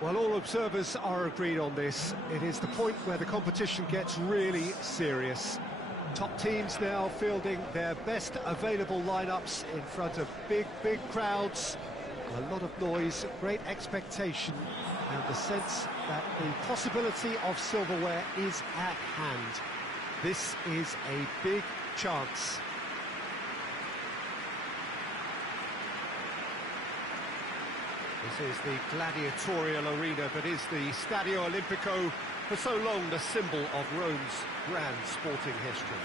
Well, all observers are agreed on this. It is the point where the competition gets really serious. Top teams now fielding their best available lineups in front of big crowds. A lot of noise, great expectation, and the sense that the possibility of silverware is at hand. This is a big chance. This is the gladiatorial arena that is the Stadio Olimpico, for so long the symbol of Rome's grand sporting history.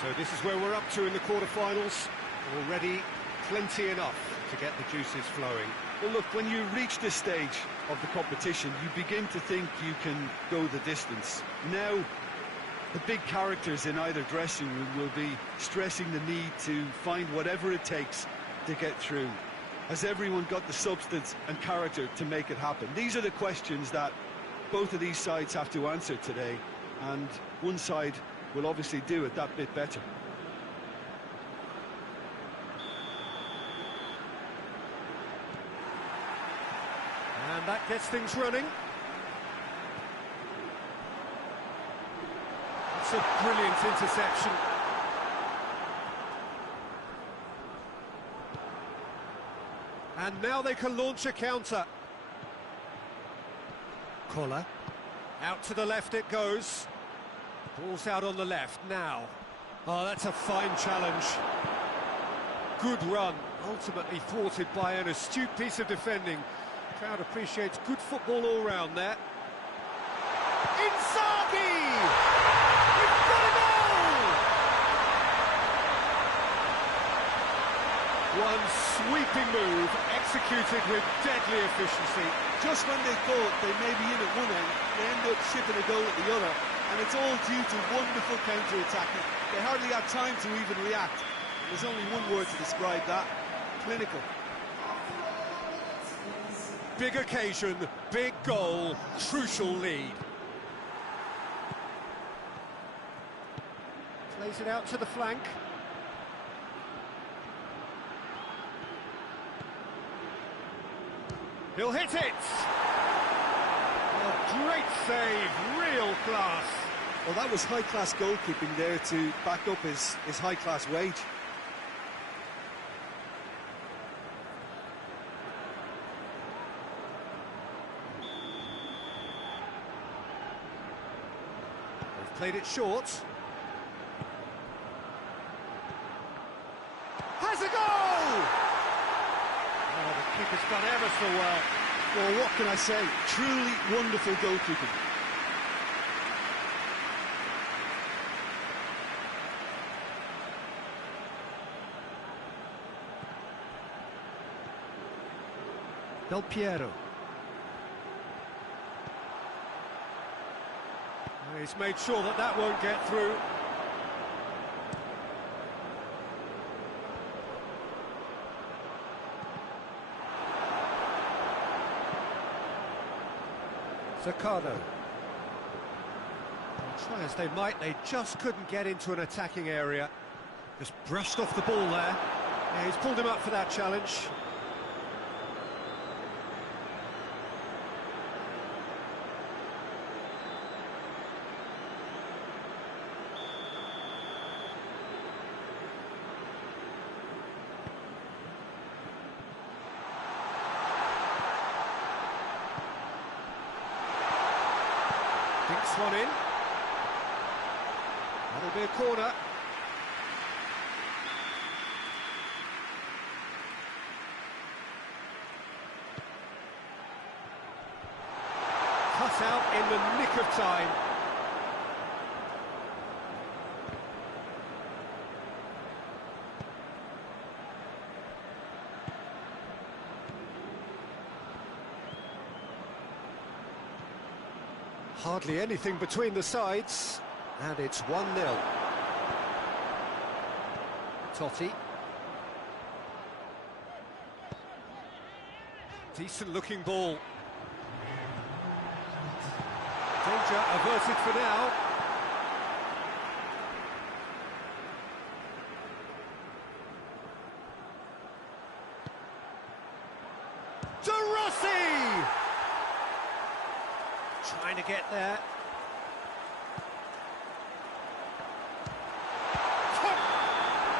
So this is where we're up to in the quarterfinals. Already plenty enough to get the juices flowing. Well, look, when you reach this stage of the competition, you begin to think you can go the distance. Now, the big characters in either dressing room will be stressing the need to find whatever it takes to get through. Has everyone got the substance and character to make it happen? These are the questions that both of these sides have to answer today, and one side will obviously do it that bit better. And that gets things running. It's a brilliant interception. And now they can launch a counter. Collar. Out to the left it goes. Ball's out on the left now. Oh, that's a fine challenge. Good run, ultimately thwarted by an astute piece of defending. Crowd appreciates good football all round there. Inzaghi! He's got a goal! One sweeping move, executed with deadly efficiency. Just when they thought they may be in at one end, they end up shipping a goal at the other. And it's all due to wonderful counter-attacking. They hardly had time to even react. There's only one word to describe that: clinical. Big occasion, big goal, crucial lead. Plays it out to the flank. He'll hit it! A great save, real class. Well, that was high-class goalkeeping there to back up his high-class wage. They've played it short. Has a goal! Oh, the keeper's done ever so well. Well, what can I say? Truly wonderful goalkeeping. Del Piero. He's made sure that that won't get through. Zaccardo. Try as they might, they just couldn't get into an attacking area. Just brushed off the ball there. Yeah, he's pulled him up for that challenge. Dinks one in. That'll be a corner. Cut out in the nick of time. Hardly anything between the sides, and it's 1-0. Totti. Decent looking ball. Danger averted for now. De Rossi! Trying to get there.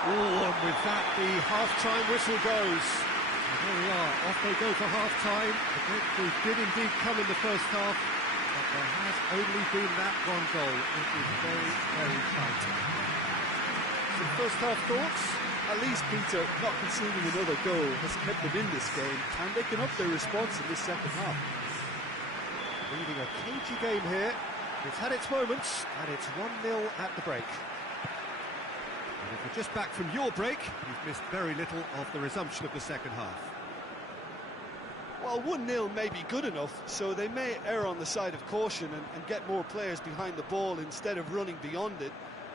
Oh, and with that, the half-time whistle goes. And there we are, off they go for half-time. The breakthrough did indeed come in the first half, but there has only been that one goal. It was very, very tight. Some first-half thoughts? At least, Peter, not conceding another goal has kept them in this game, and they can up their response in this second half. Leading a cagey game here. It's had its moments, and it's 1-0 at the break. And if you're just back from your break, you've missed very little of the resumption of the second half. Well, 1-0 may be good enough, so they may err on the side of caution and get more players behind the ball instead of running beyond it.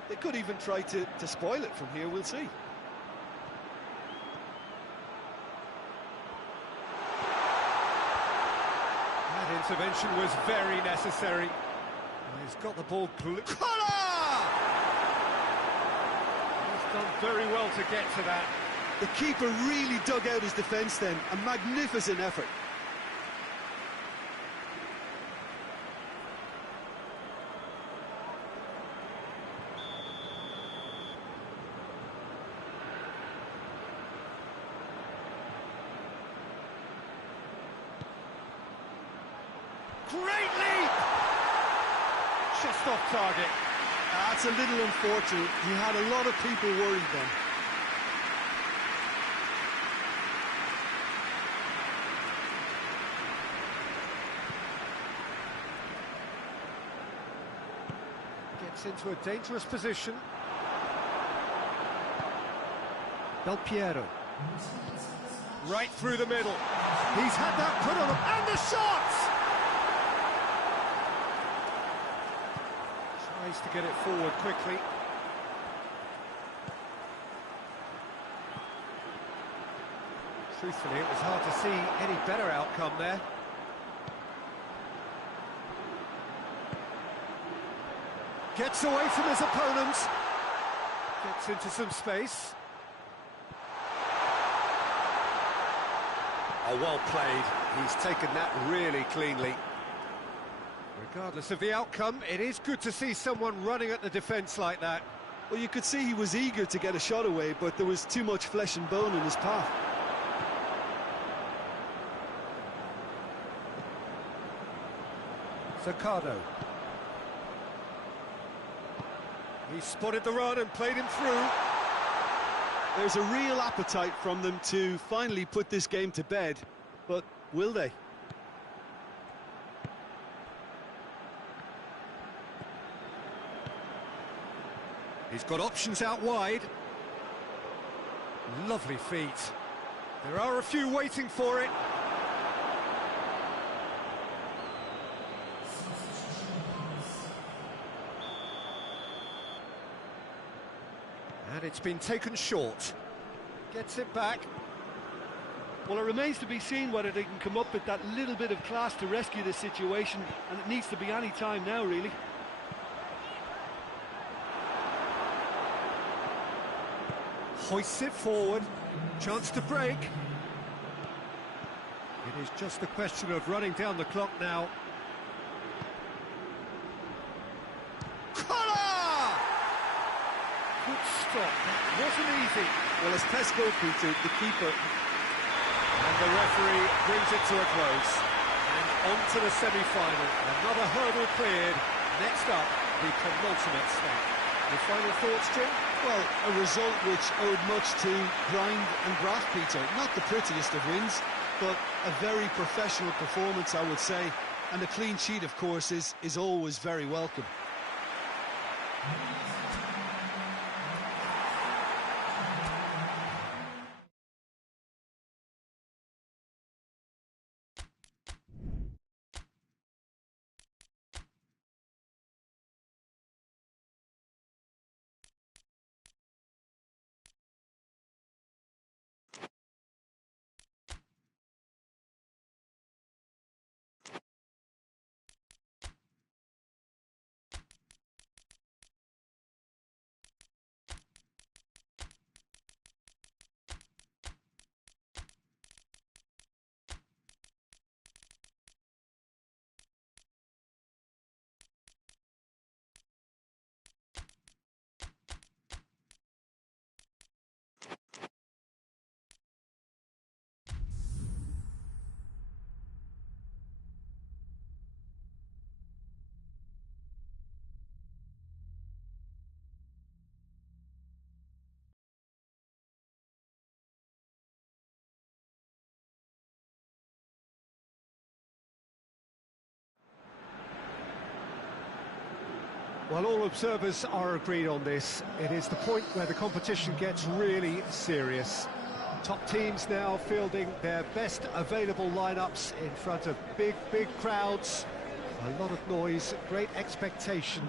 They could even try to spoil it from here, we'll see. That intervention was very necessary. And he's got the ball... Done very well to get to that. The keeper really dug out his defence then, a magnificent effort. Great leap! Just off target. That's a little unfortunate. He had a lot of people worried then. Gets into a dangerous position. Del Piero. Right through the middle. He's had that put on him, and the shot! Tries to get it forward quickly. Truthfully, it was hard to see any better outcome there. Gets away from his opponent. Gets into some space. Oh, well played. He's taken that really cleanly. Regardless of the outcome, it is good to see someone running at the defence like that. Well, you could see he was eager to get a shot away, but there was too much flesh and bone in his path. Zaccardo. He spotted the run and played him through. There's a real appetite from them to finally put this game to bed, but will they? He's got options out wide. Lovely feet. There are a few waiting for it. And it's been taken short. Gets it back. Well, it remains to be seen whether they can come up with that little bit of class to rescue this situation, and it needs to be any time now, really. Hoists it forward, chance to break. It is just a question of running down the clock now. Collar! Good stop, that wasn't easy. Well, as tests go, Peter, the keeper... And the referee brings it to a close. And on to the semi-final. Another hurdle cleared. Next up, the penultimate step. Your final thoughts, Jim? Well, a result which owed much to grind and graft, Peter. Not the prettiest of wins, but a very professional performance, I would say. And a clean sheet, of course, is always very welcome. Well, all observers are agreed on this. It is the point where the competition gets really serious. Top teams now fielding their best available lineups in front of big crowds. A lot of noise, great expectation,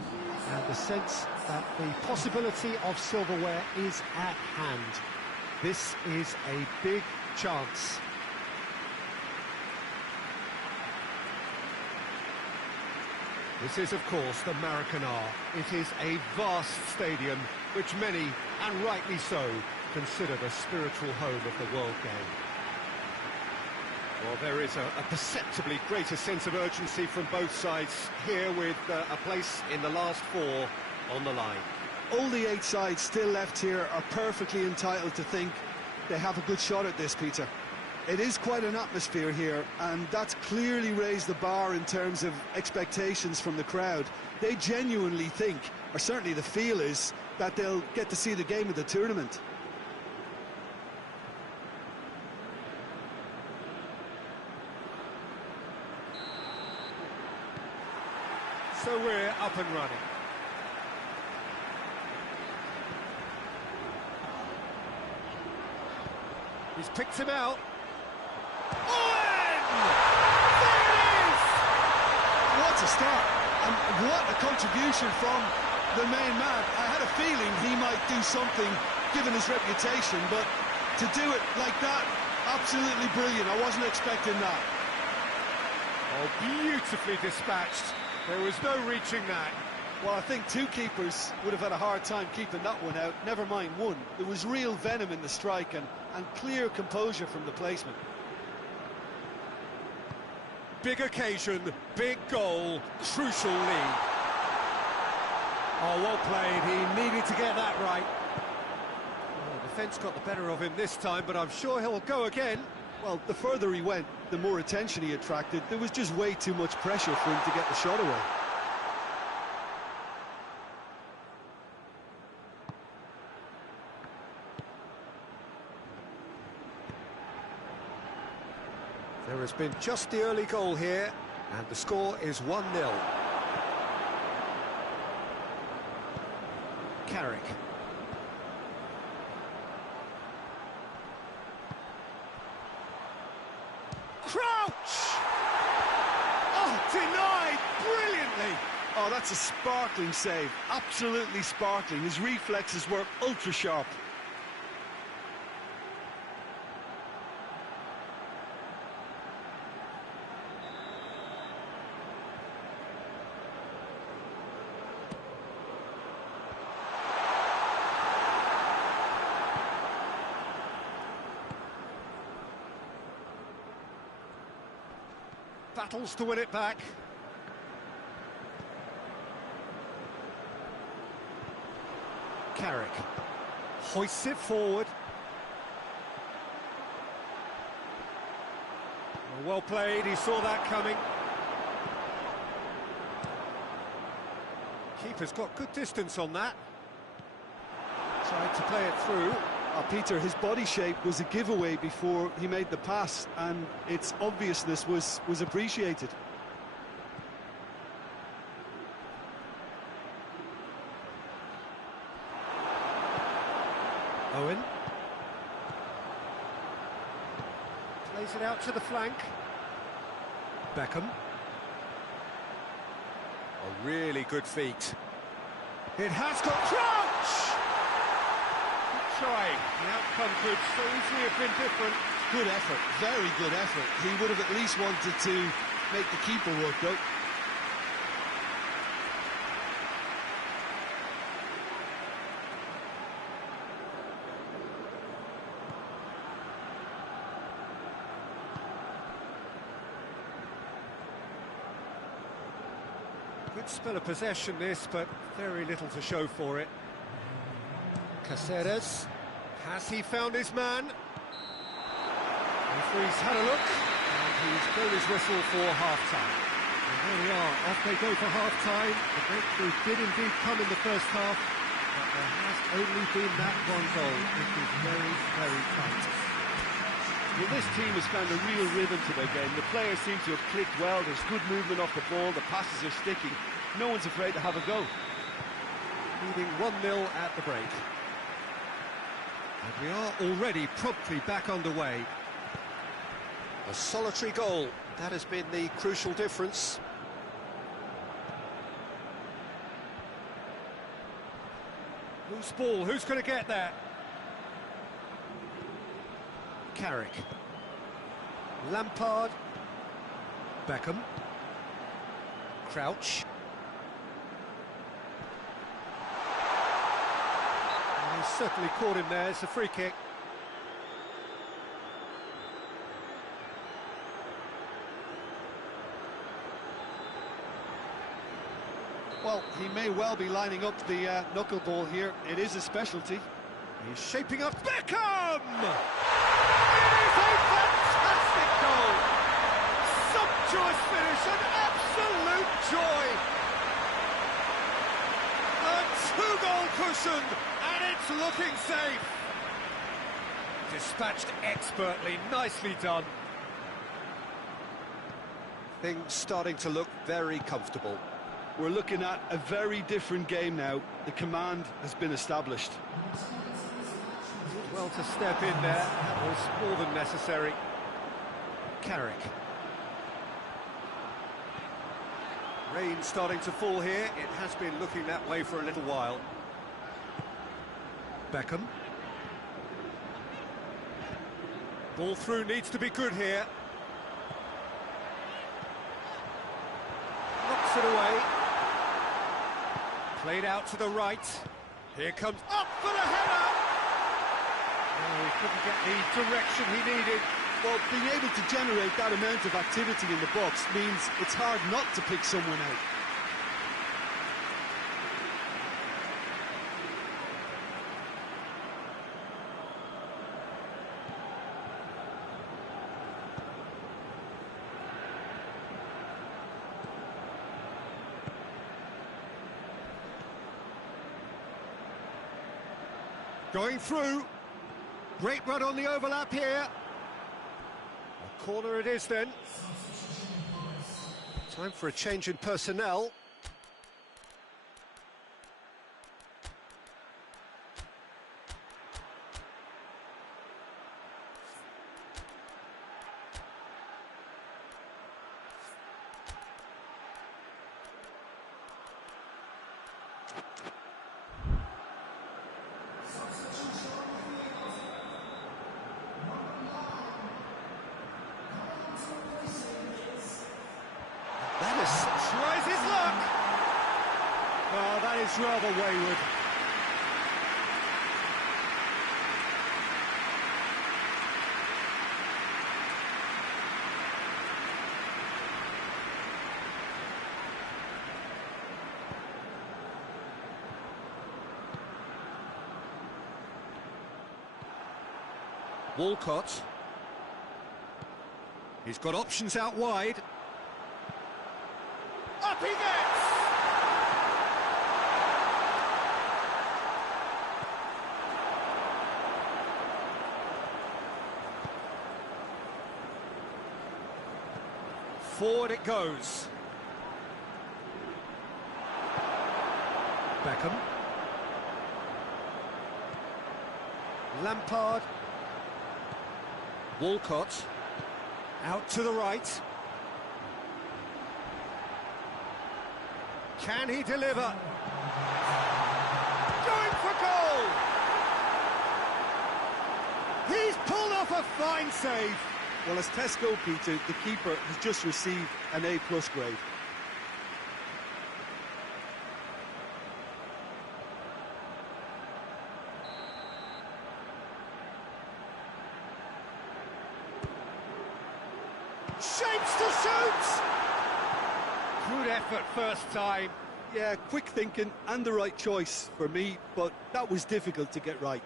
and the sense that the possibility of silverware is at hand. This is a big chance. This is, of course, the Maracanã. It is a vast stadium, which many, and rightly so, consider the spiritual home of the world game. Well, there is a perceptibly greater sense of urgency from both sides here, with a place in the last four on the line. All the 8 sides still left here are perfectly entitled to think they have a good shot at this, Peter. It is quite an atmosphere here, and that's clearly raised the bar in terms of expectations from the crowd. They genuinely think, or certainly the feel is, that they'll get to see the game of the tournament. So we're up and running. He's picked him out. What a start, and what a contribution from the main man. I had a feeling he might do something given his reputation, but to do it like that, absolutely brilliant. I wasn't expecting that. Oh, beautifully dispatched. There was no reaching that. Well, I think 2 keepers would have had a hard time keeping that one out, never mind 1. There was real venom in the strike and clear composure from the placement. Big occasion, big goal, crucial lead. Oh, well played, he needed to get that right. Well, the defence got the better of him this time, but I'm sure he'll go again. Well, the further he went, the more attention he attracted. There was just way too much pressure for him to get the shot away. There has been just the early goal here, and the score is 1-0. Carrick. Crouch! Oh, denied brilliantly! Oh, that's a sparkling save, absolutely sparkling. His reflexes were ultra-sharp. Battles to win it back. Carrick hoists it forward. Well played, he saw that coming. Keeper's got good distance on that. Tried to play it through. Peter, his body shape was a giveaway before he made the pass, and its obviousness was appreciated. Owen plays it out to the flank. Beckham. A really good feat. It has got Crouch! Trying. The outcome could so easily have been different. Good effort, very good effort. He would have at least wanted to make the keeper work, though. Good spell of possession this, but very little to show for it. Caceres, has he found his man? Referee's had a look, and he's blown his whistle for half-time. And there we are, off they go for half-time. The breakthrough did indeed come in the first half, but there has only been that one goal. It is very, very tight. Well, this team has found a real rhythm to their game. The players seem to have clicked well. There's good movement off the ball. The passes are sticking. No one's afraid to have a go. leading 1-0 at the break. And we are already promptly back underway. A solitary goal, that has been the crucial difference. Loose ball, who's going to get there? Carrick. Lampard. Beckham. Crouch. And he's certainly caught him there, it's a free kick. Well, he may well be lining up the knuckleball here. It is a specialty. He's shaping up. Beckham! It is a fantastic goal! Sumptuous finish, an absolute joy! A two-goal cushion, and it's looking safe! Dispatched expertly, nicely done. Things starting to look very comfortable. We're looking at a very different game now. The command has been established. Did well to step in there. That was more than necessary. Carrick. Rain starting to fall here. It has been looking that way for a little while. Beckham. Ball through needs to be good here. Knocks it away. Played out to the right. Here comes up for the header! Oh, he couldn't get the direction he needed. Well, being able to generate that amount of activity in the box means it's hard not to pick someone out. Going through. Great run on the overlap here. A corner it is then. Time for a change in personnel. Tries his luck. Oh, that is rather wayward. Walcott. He's got options out wide. Up he gets! Forward it goes. Beckham. Lampard. Walcott. Out to the right. Can he deliver? Going for goal! He's pulled off a fine save. Well, as tests go, Peter, the keeper has just received an A+ grade. Shapes to shoot! Good effort first time. Yeah, quick thinking and the right choice for me, but that was difficult to get right.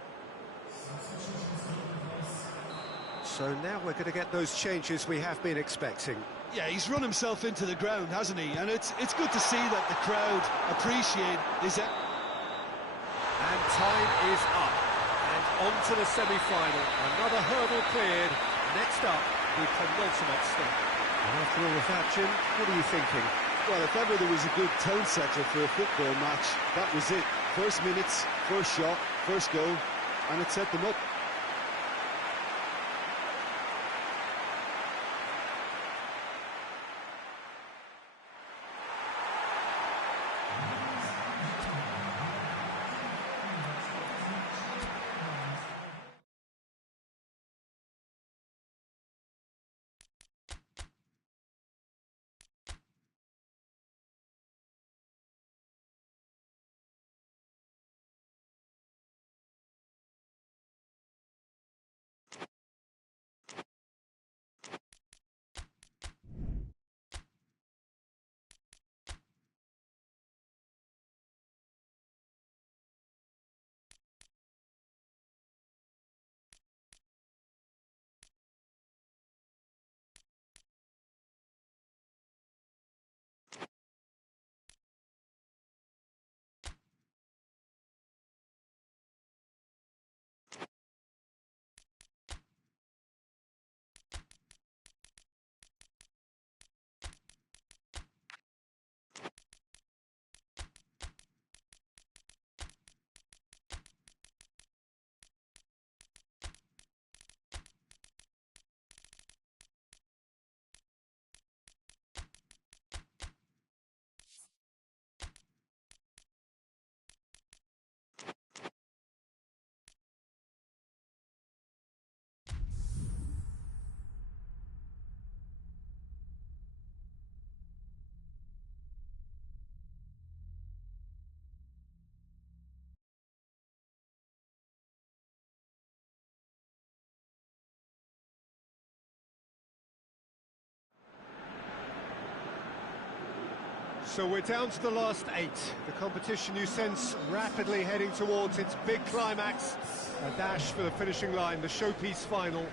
So now we're going to get those changes we have been expecting. Yeah, he's run himself into the ground, hasn't he? And it's good to see that the crowd appreciate his... And time is up. And on to the semi-final. Another hurdle cleared. Next up, the penultimate step. And after all of that, Jim, what are you thinking? Well, if ever there was a good tone setter for a football match, that was it. First minutes, first shot, first goal, and it set them up. So we're down to the last 8. The competition, you sense, rapidly heading towards its big climax. A dash for the finishing line, the showpiece final.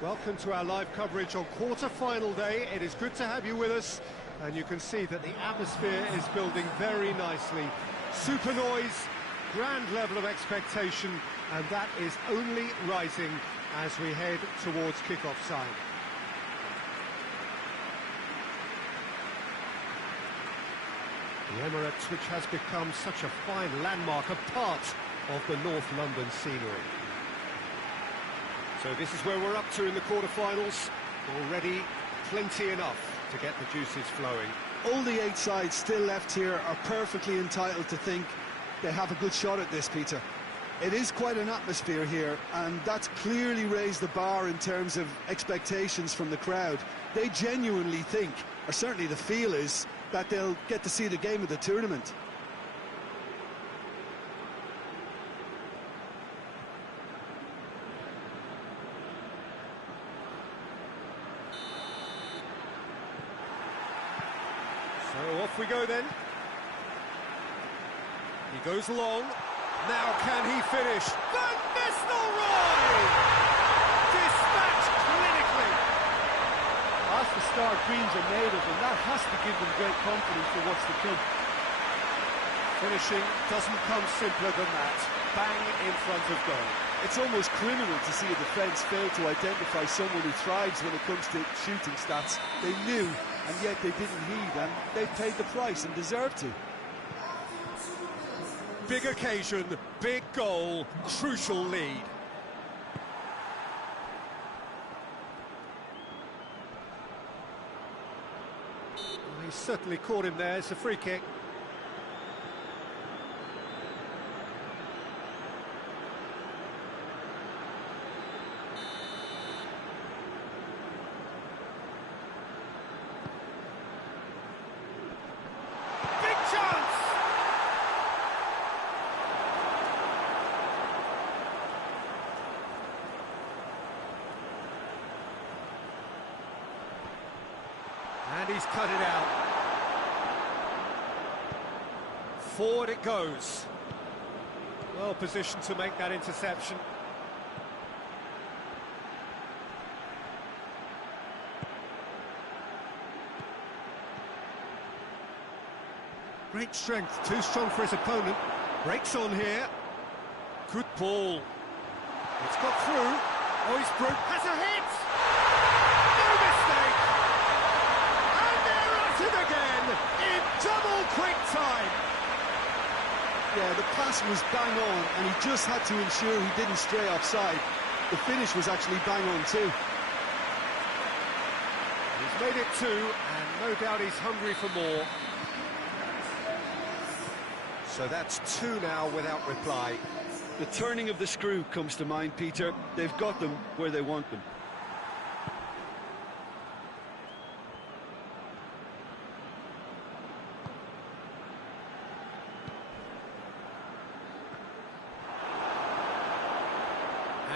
Welcome to our live coverage on quarter-final day. It is good to have you with us, and you can see that the atmosphere is building very nicely. Super noise, grand level of expectation, and that is only rising as we head towards kick-off time. The Emirates, which has become such a fine landmark, a part of the North London scenery. So this is where we're up to in the quarterfinals. Already plenty enough to get the juices flowing. All the 8 sides still left here are perfectly entitled to think they have a good shot at this, Peter. It is quite an atmosphere here, and that's clearly raised the bar in terms of expectations from the crowd. They genuinely think, or certainly the feel is, that they'll get to see the game of the tournament. So off we go then. He goes long. Now can he finish? Van Nistelrooy! Dispatched clinically. That's the start Greens are made of, and that has to give them great confidence for what's to come. Finishing doesn't come simpler than that. Bang in front of goal. It's almost criminal to see a defence fail to identify someone who thrives when it comes to shooting stats. They knew, and yet they didn't heed, and they paid the price and deserved to. Big occasion, big goal, crucial lead. He certainly caught him there. It's a free kick. Big chance! And he's cut it out. Forward it goes. Well positioned to make that interception. Great strength, too strong for his opponent. Breaks on here. Good ball. It's got through. Oh, he's broke. Has a hit! No mistake! And they're at it again! quick time. Yeah, the pass was bang on, and he just had to ensure he didn't stray offside. The finish was actually bang on too. He's made it 2, and no doubt he's hungry for more. So that's 2 now without reply. The turning of the screw comes to mind, Peter. They've got them where they want them.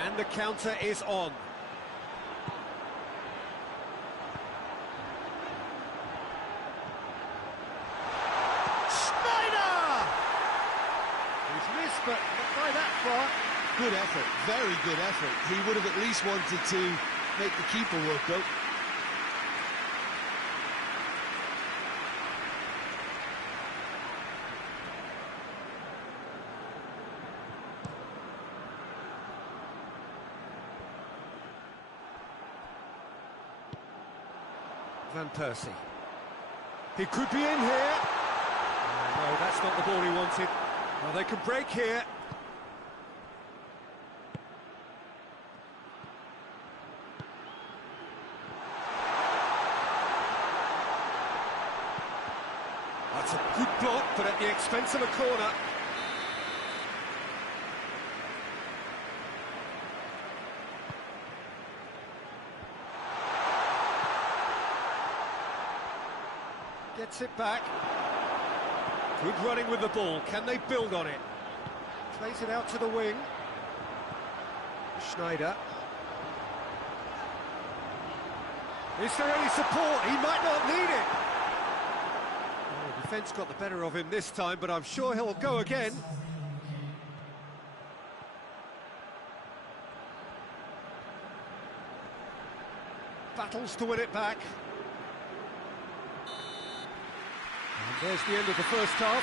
And the counter is on. But not by that far. Good effort, very good effort. He would have at least wanted to make the keeper work, though. Van Persie. He could be in here. No, that's not the ball he wanted. Well, they can break here. That's a good block, but at the expense of a corner. Gets it back. Good running with the ball. Can they build on it? Plays it out to the wing. Schneider. Is there any support? He might not need it. Oh, the defence got the better of him this time, but I'm sure he'll go again. Battles to win it back. There's the end of the first half.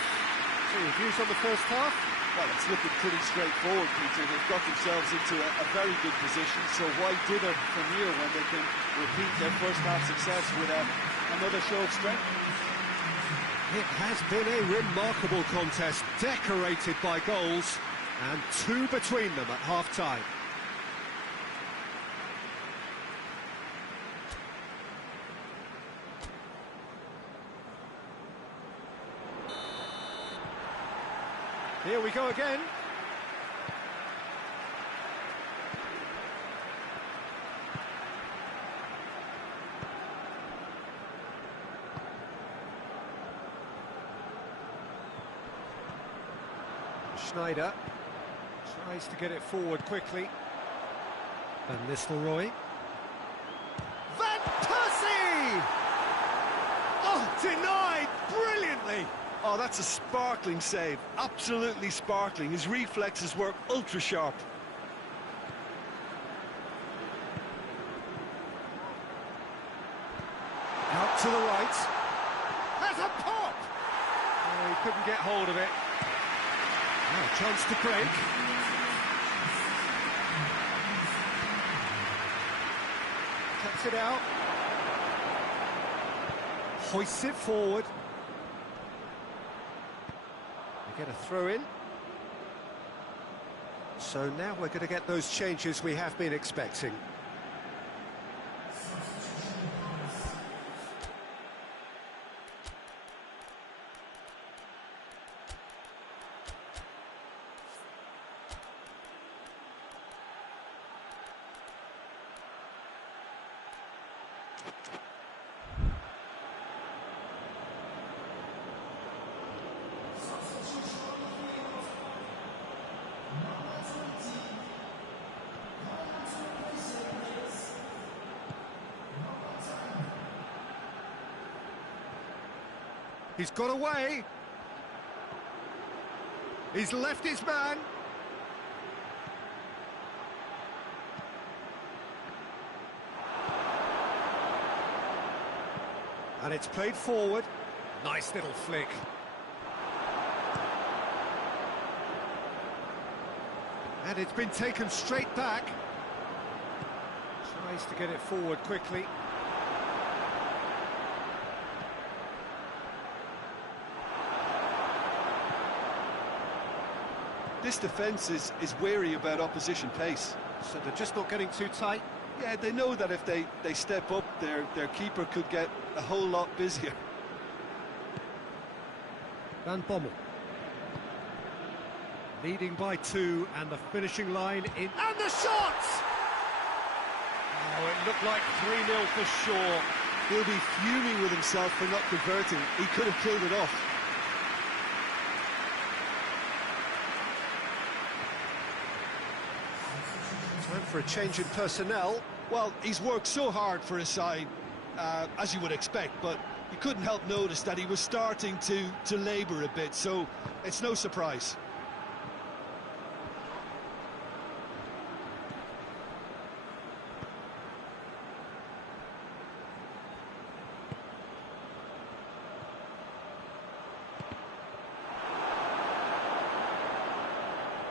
So your views on the first half? Well, it's looking pretty straightforward, Peter. They've got themselves into a very good position, so why dither from here when they can repeat their first half success with another show of strength? It has been a remarkable contest, decorated by goals, and 2 between them at half-time. Here we go again. Schneider tries to get it forward quickly. Van Nistelrooy. Van Persie! Oh, denied brilliantly! Oh, that's a sparkling save. Absolutely sparkling. His reflexes were ultra-sharp. Out to the right. Has a pop! Oh, he couldn't get hold of it. Now a chance to break. Cuts it out. Hoists it forward. Get a throw in. So now we're going to get those changes we have been expecting. He's got away. He's left his man. And it's played forward. Nice little flick. And it's been taken straight back. Tries to get it forward This defence is wary about opposition pace. So they're just not getting too tight. Yeah, they know that if they step up, their keeper could get a whole lot busier. Van Bommel. Leading by 2, and the finishing line in... And the shot! Oh, it looked like 3-0 for sure. He'll be fuming with himself for not converting. He could have killed it off. Time for a change in personnel. Well, he's worked so hard for his side, as you would expect, but you couldn't help notice that he was starting to labour a bit, so it's no surprise.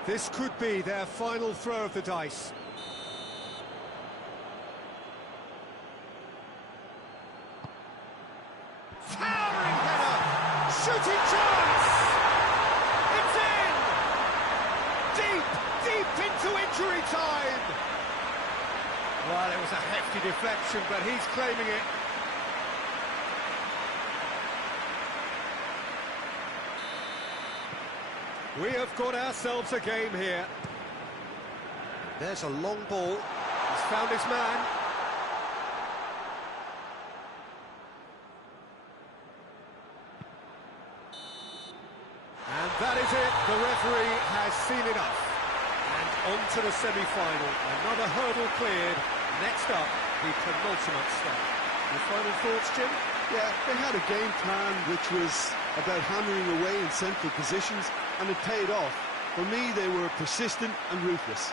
This could be their final throw of the dice. Towering header! Shooting chance! It's in! Deep into injury time! Well, it was a hefty deflection, but he's claiming it. We have got ourselves a game here. There's a long ball. He's found his man. And that is it. The referee has seen enough. And on to the semi-final. Another hurdle cleared. Next up, the penultimate step. Your final thoughts, Jim? Yeah, they had a game plan which was about hammering away in central positions, and it paid off. For me, they were persistent and ruthless.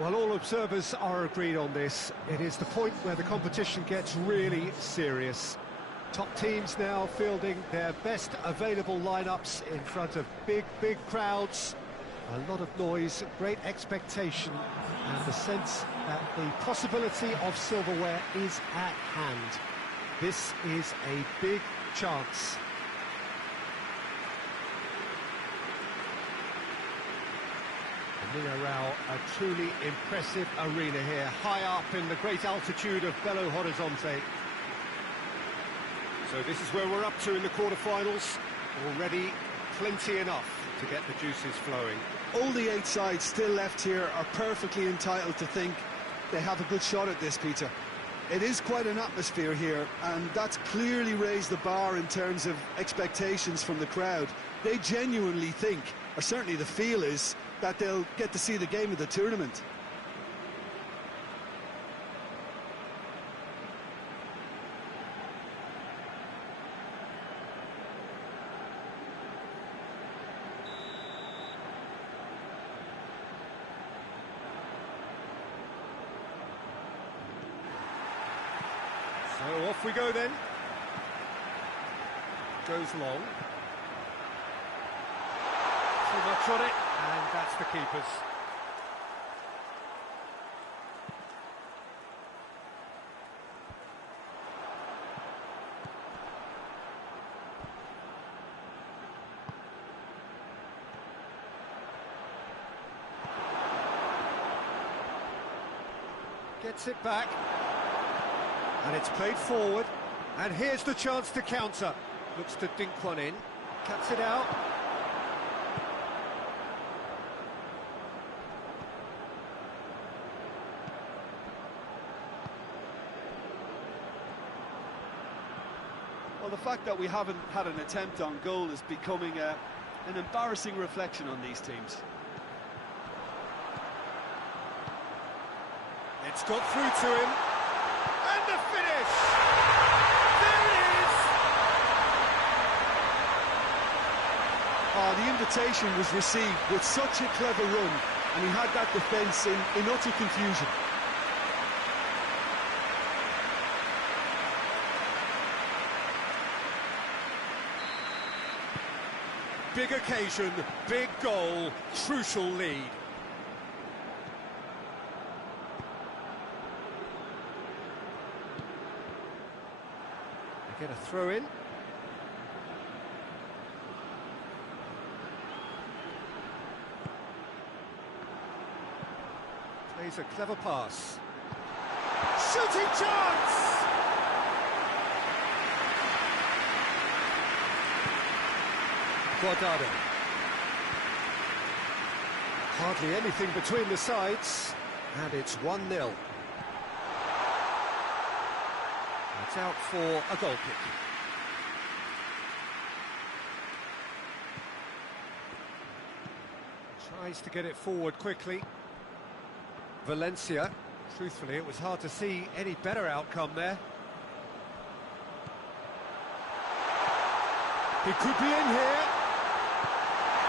Well, all observers are agreed on this. It is the point where the competition gets really serious. Top teams now fielding their best available lineups in front of big crowds. A lot of noise, great expectation, and the sense that the possibility of silverware is at hand. This is a big chance. Minarao, a truly impressive arena here, high up in the great altitude of Belo Horizonte. So this is where we're up to in the quarterfinals. Already plenty enough to get the juices flowing. All the 8 sides still left here are perfectly entitled to think they have a good shot at this, Peter. It is quite an atmosphere here, and that's clearly raised the bar in terms of expectations from the crowd. They genuinely think, or certainly the feel is, that they'll get to see the game of the tournament. So off we go then. Goes long. Too much on it, and that's the keeper's. Gets it back, and it's played forward, and here's the chance to counter. Looks to dink one in, cuts it out. Well, the fact that we haven't had an attempt on goal is becoming an embarrassing reflection on these teams. It's got through to him, and the finish! There it is! Oh, the invitation was received with such a clever run, and he had that defence in utter confusion. Big occasion, big goal, crucial lead. They get a throw in. Plays a clever pass. Shooting chance! Quaterfinals. Hardly anything between the sides, and it's 1-0. It's out for a goal kick. Tries to get it forward quickly. Valencia. Truthfully, it was hard to see any better outcome there. He could be in here.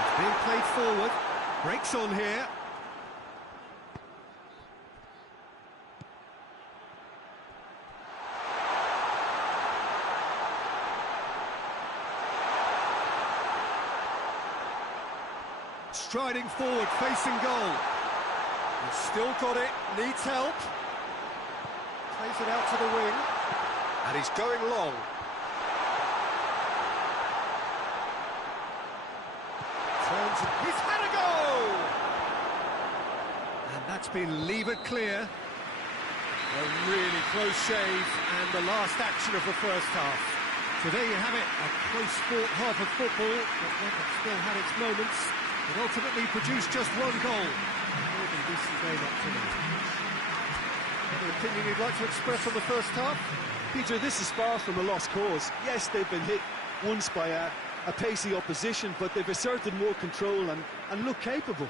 It's being played forward. Breaks on here. Striding forward, facing goal. He's still got it, needs help. Plays it out to the wing. And he's going long. Turns, he's had a go! And that's been levered clear. A really close shave, and the last action of the first half. So there you have it, a close-fought half of football, but one that still had its moments. It ultimately produced just one goal. More than decent game up to now. Any opinion you'd like to express on the first half? Peter, this is far from a lost cause. Yes, they've been hit once by a pacey opposition, but they've asserted more control and look capable.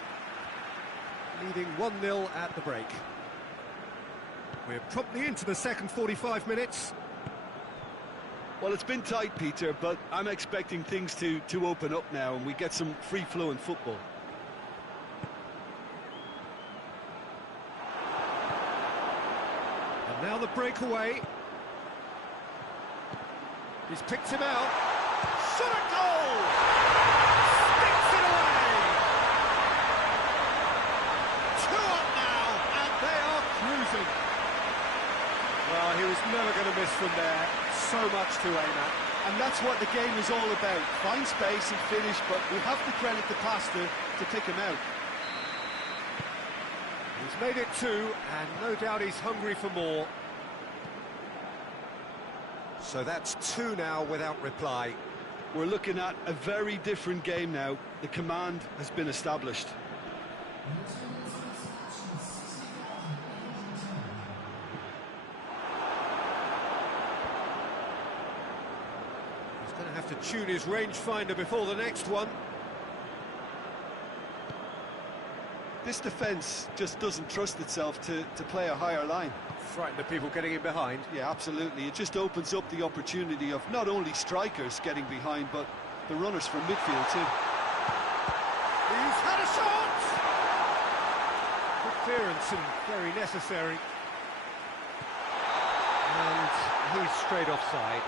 Leading 1-0 at the break. We're promptly into the second 45 minutes. Well, it's been tight, Peter, but I'm expecting things to open up now and we get some free-flowing football. And now the breakaway. He's picked him out. Shot a goal! Sticks it away! 2 up now, and they are cruising. Well, he was never going to miss from there. So much to aim at. And that's what the game is all about. Find space and finish, but we have to credit the passer to pick him out. He's made it 2, and no doubt he's hungry for more. So that's 2 now without reply. We're looking at a very different game now. The command has been established. He's going to have to tune his rangefinder before the next one. This defence just doesn't trust itself to play a higher line. Frighten the people getting in behind. Yeah, absolutely. It just opens up the opportunity of not only strikers getting behind, but the runners from midfield too. He's had a shot! Good clearance and very necessary. And he's straight offside.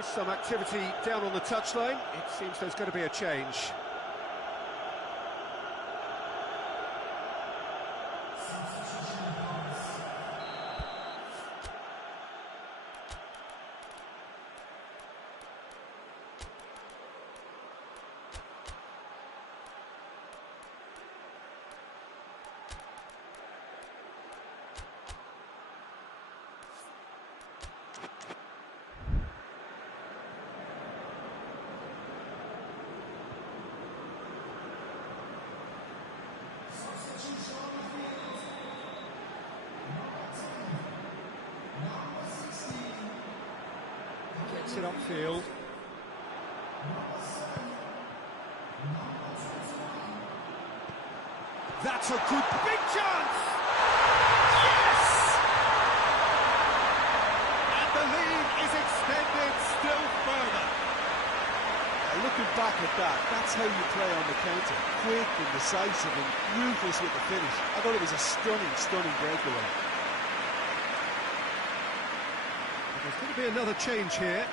There is some activity down on the touchline. It seems there's going to be a change. Gets it upfield. That's a good big chance! Yes! And the lead is extended still further. Looking back at that, that's how you play on the counter. Quick and decisive and ruthless with the finish. I thought it was a stunning, stunning breakaway. There's going to be another change here.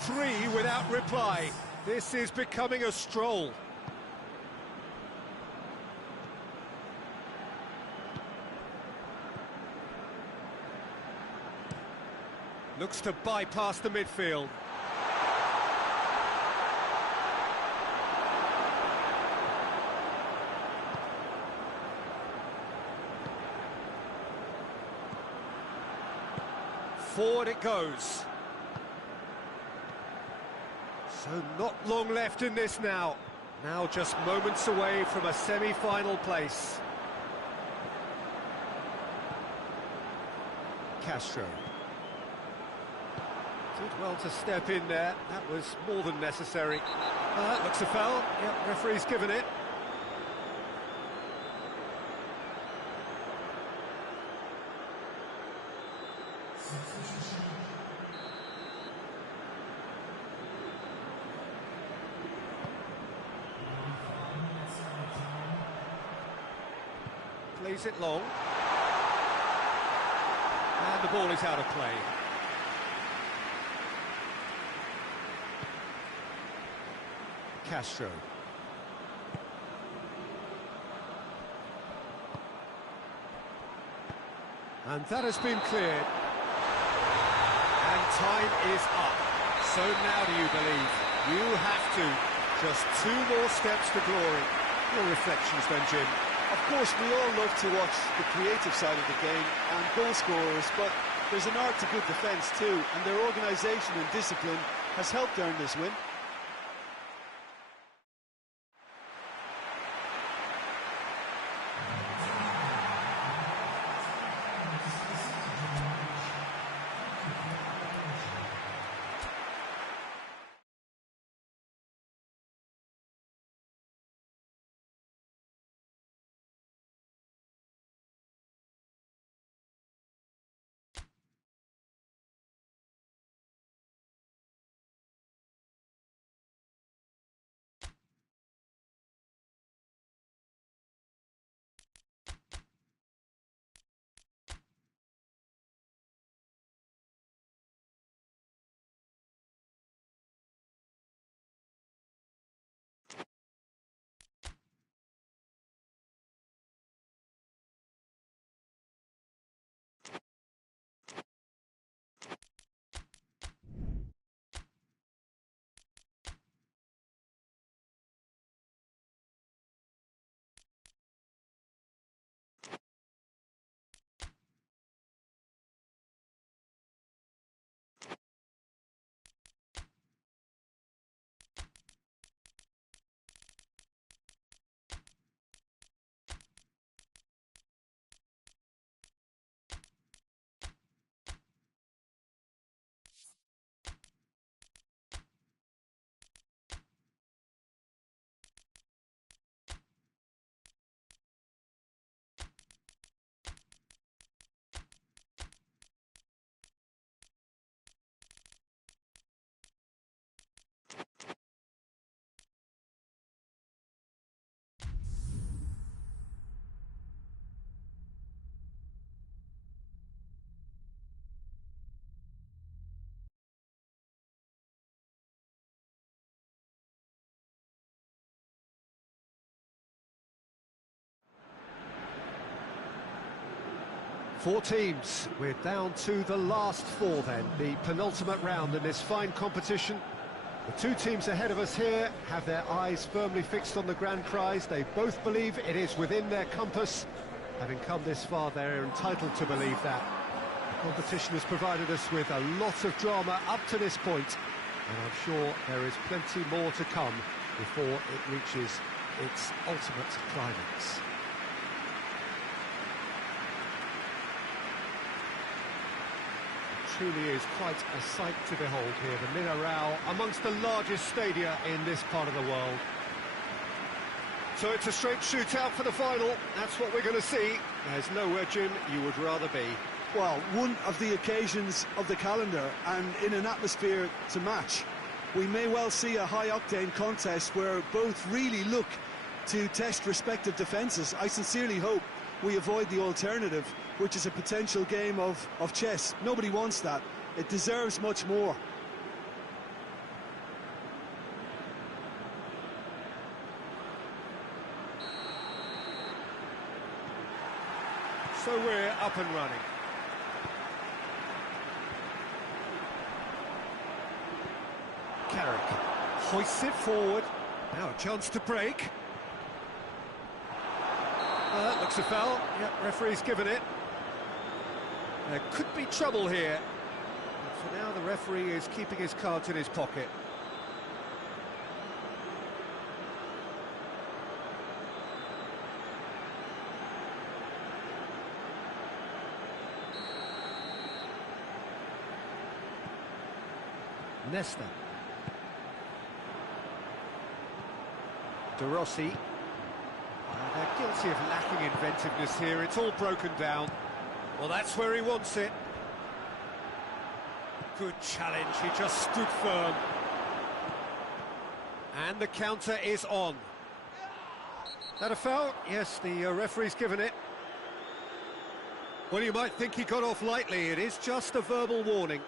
Three without reply. This is becoming a stroll. Looks to bypass the midfield. Forward it goes. So not long left in this now. Now just moments away from a semi-final place. Castro. Did well to step in there. That was more than necessary. Looks a foul. Yep, referee's given it. Plays it long. And the ball is out of play. Castro. And that has been cleared. And time is up. So now do you believe? You have to. Just 2 more steps to glory. Your reflections then, Jim? Of course, we all love to watch the creative side of the game and goal scorers, but there's an art to good defence too, and their organisation and discipline has helped earn this win. Four teams. We're down to the last four then, the penultimate round in this fine competition. The two teams ahead of us here have their eyes firmly fixed on the grand prize. They both believe it is within their compass. Having come this far, they're entitled to believe that. The competition has provided us with a lot of drama up to this point, and I'm sure there is plenty more to come before it reaches its ultimate climax. Truly is quite a sight to behold here, the Mineral, amongst the largest stadia in this part of the world. So it's a straight shootout for the final. That's what we're going to see. There's nowhere, Jim, you would rather be. Well, one of the occasions of the calendar, and in an atmosphere to match. We may well see a high-octane contest where both really look to test respective defences. I sincerely hope we avoid the alternative, which is a potential game of chess. Nobody wants that. It deserves much more. So we're up and running. Carrick hoists it forward. Now a chance to break. Looks a foul. Yep, referee's given it. There could be trouble here. But for now, the referee is keeping his cards in his pocket. Nesta. De Rossi. They're guilty of lacking inventiveness here. It's all broken down. Well, that's where he wants it. Good challenge. He just stood firm. And the counter is on. That a foul? Yes, the referee's given it. Well, you might think he got off lightly. It is just a verbal warning.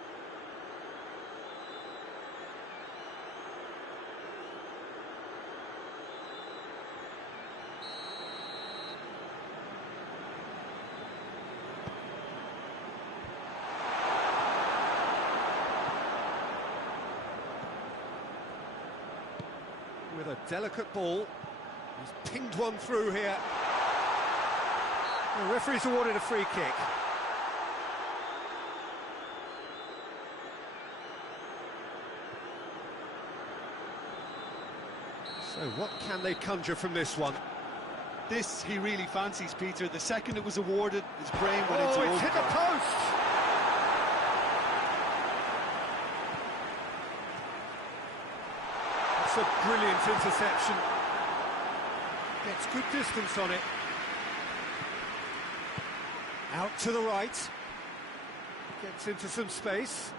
With a delicate ball, he's pinged one through here. The referee's awarded a free kick. So what can they conjure from this one? This he really fancies, Peter. The second it was awarded, his brain went into overdrive. It's hit the post! A brilliant interception. Gets good distance on it. Out to the right. Gets into some space.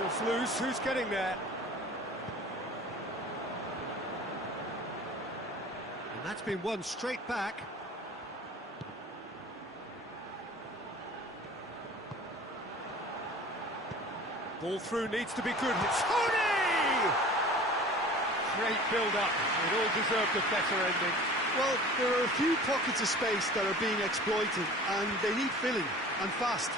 Ball's loose. Who's getting there? And that's been won straight back. Ball through needs to be good. It's Tony! Great build-up. It all deserved a better ending. Well, there are a few pockets of space that are being exploited, and they need filling, and fast.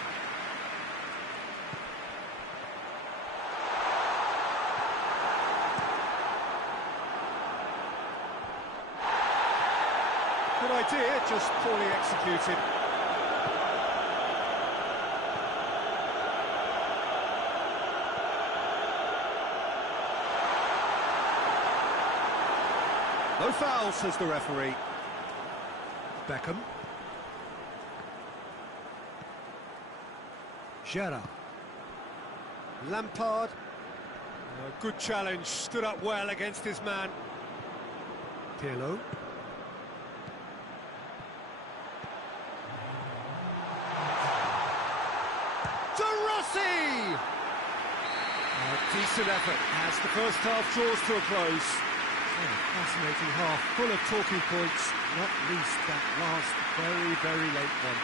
Good idea, just poorly executed. No foul, says the referee. Beckham. Gerrard. Lampard. A good challenge, stood up well against his man. Pirlo. De Rossi! A decent effort as the first half draws to a close. Fascinating half, full of talking points, not least that last very late one.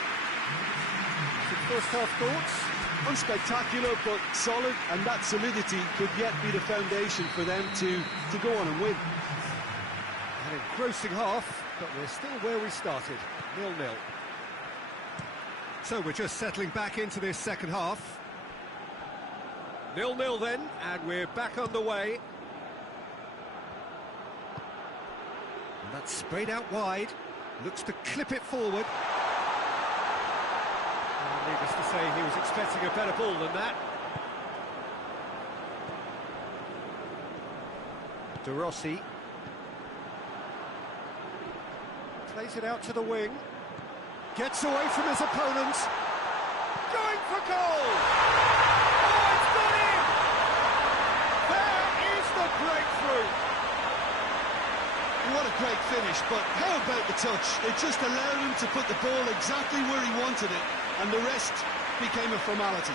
So first half thoughts? Unspectacular but solid, and that solidity could yet be the foundation for them to go on and win. An engrossing half, but we're still where we started, 0-0. So we're just settling back into this second half. 0-0 then, and we're back underway. And that's sprayed out wide, looks to clip it forward. And needless to say, he was expecting a better ball than that. De Rossi. Plays it out to the wing. Gets away from his opponent. Going for goal! Oh, it's got in! There is the breakthrough! What a great finish, but how about the touch? It just allowed him to put the ball exactly where he wanted it, and the rest became a formality.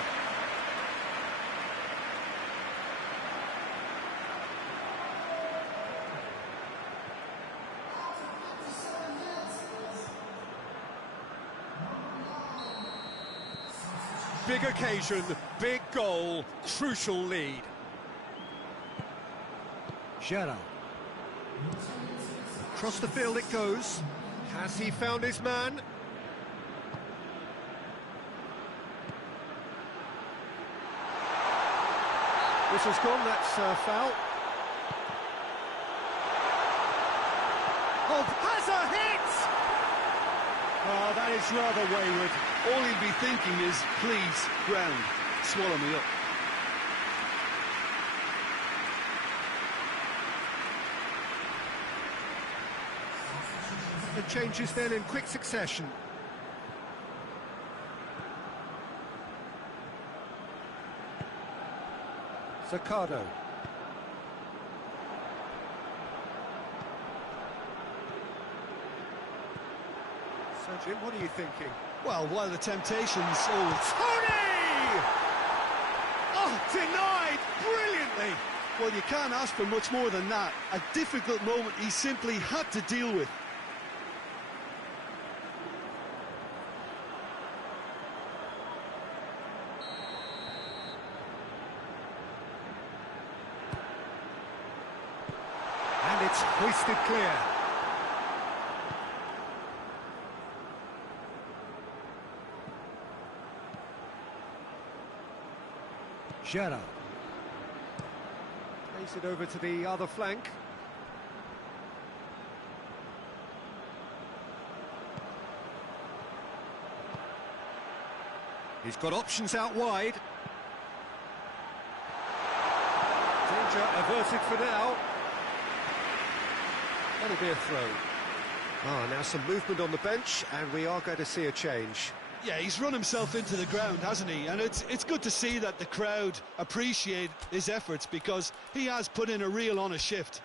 Big occasion, big goal, crucial lead. Gerard. Across the field it goes. Has he found his man? Whistle's gone, that's a foul. Oh, has a hit! Oh, that is rather wayward. All he'll be thinking is, please, ground, swallow me up. The changes then in quick succession. Zaccardo. Sergio, what are you thinking? Well, while the temptations... Tony! Oh, denied brilliantly! Well, you can't ask for much more than that. A difficult moment he simply had to deal with. And it's hoisted clear. Gerard. Plays it over to the other flank. He's got options out wide. Danger averted for now. That'll be a throw. Ah, now some movement on the bench, and we are going to see a change. Yeah, he's run himself into the ground, hasn't he? And it's good to see that the crowd appreciate his efforts, because he has put in a real honest shift.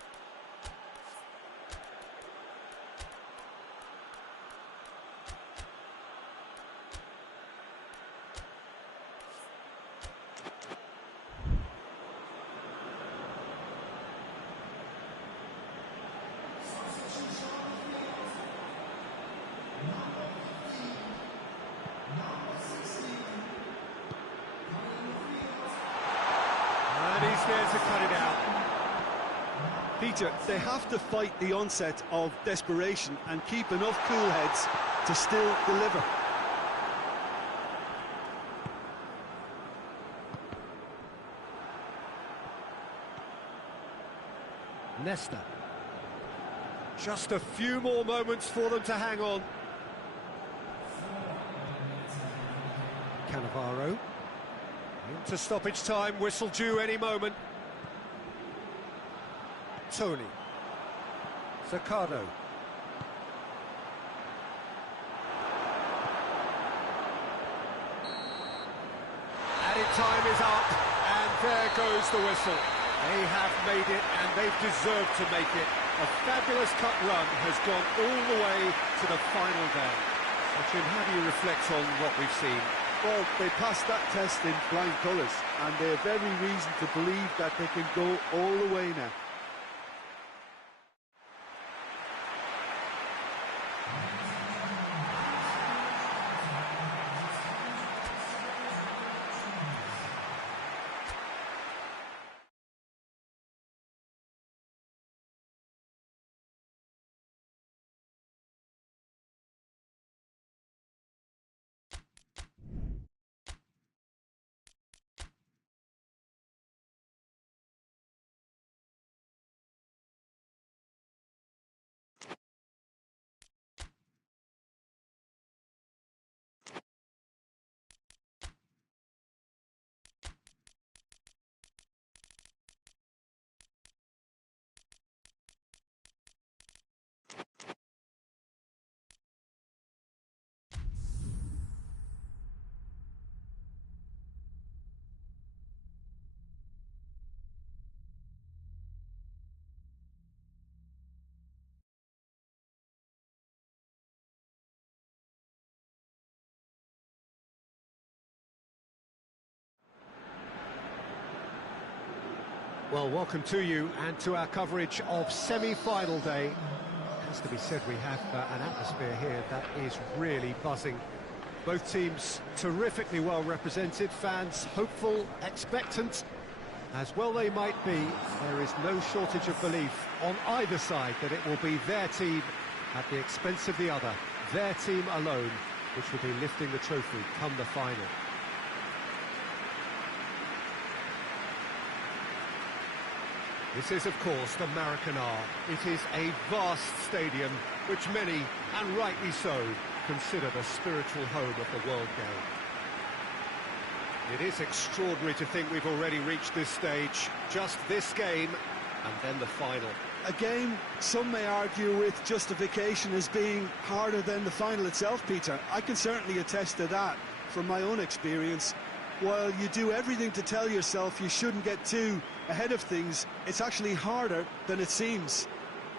He's there to cut it out. Peter, they have to fight the onset of desperation and keep enough cool heads to still deliver. Nesta. Just a few more moments for them to hang on. Cannavaro. Into stoppage time, whistle due any moment. Tony. Zaccardo. Added time is up, and there goes the whistle. They have made it, and they've deserved to make it. A fabulous cut run has gone all the way to the final down. Sachin, how do you reflect on what we've seen? Well, they passed that test in flying colours, and they have every reason to believe that they can go all the way now. Well, welcome to you and to our coverage of semi-final day. It has to be said, we have an atmosphere here that is really buzzing. Both teams terrifically well represented, fans hopeful, expectant. As well they might be, there is no shortage of belief on either side that it will be their team at the expense of the other, their team alone, which will be lifting the trophy come the final. This is, of course, the Maracanã. It is a vast stadium, which many, and rightly so, consider the spiritual home of the world game. It is extraordinary to think we've already reached this stage. Just this game, and then the final. A game some may argue with justification as being harder than the final itself, Peter. I can certainly attest to that from my own experience. While you do everything to tell yourself you shouldn't get too ahead of things, it's actually harder than it seems.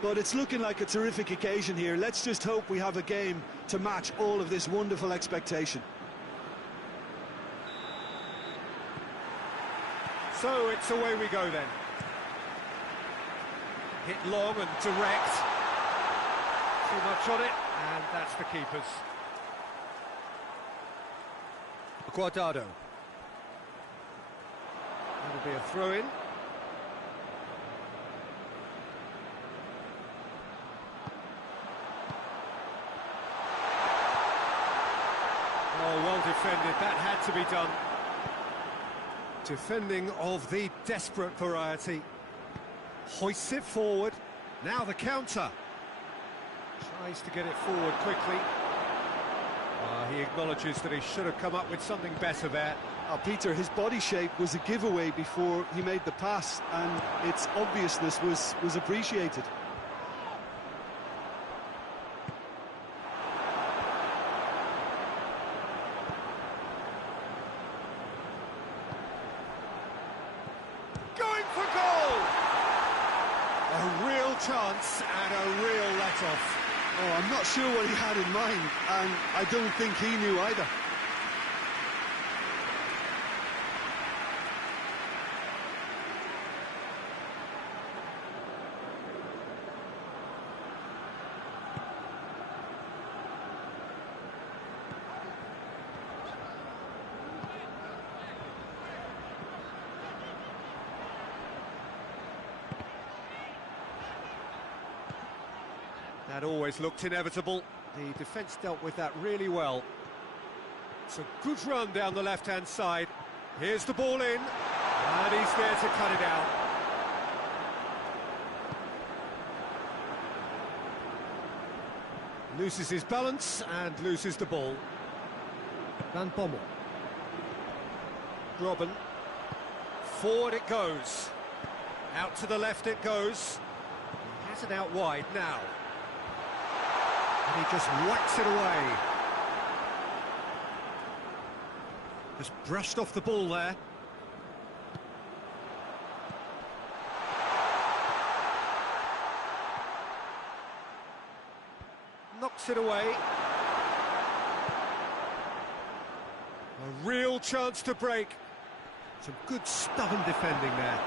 But it's looking like a terrific occasion here. Let's just hope we have a game to match all of this wonderful expectation. So it's away we go then. Hit long and direct. Too much on it, and that's the keeper's. Quaterfinals. That'll be a throw-in. Oh, well defended. That had to be done. Defending of the desperate variety. Hoists it forward. Now the counter. Tries to get it forward quickly. He acknowledges that he should have come up with something better there. Peter, his body shape was a giveaway before he made the pass, and its obviousness was appreciated. Going for goal! A real chance and a real let-off. Oh, I'm not sure what he had in mind, and I don't think he knew either. That always looked inevitable. The defence dealt with that really well. It's a good run down the left-hand side. Here's the ball in, and he's there to cut it out. Loses his balance and loses the ball. Van Bommel. Robben. Forward it goes. Out to the left it goes. He has it out wide now. And he just whacks it away. Just brushed off the ball there. Knocks it away. A real chance to break. Some good stubborn defending there.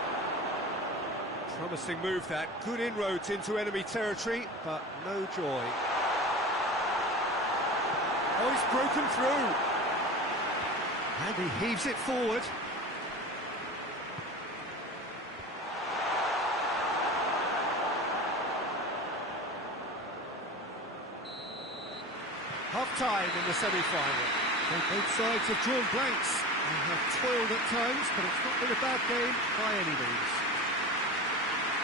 Promising move that. Good inroads into enemy territory, but no joy. Oh, he's broken through. And he heaves it forward. Half-time in the semi-final. Both sides have drawn blanks and have toiled at times, but it's not been a bad game by any means.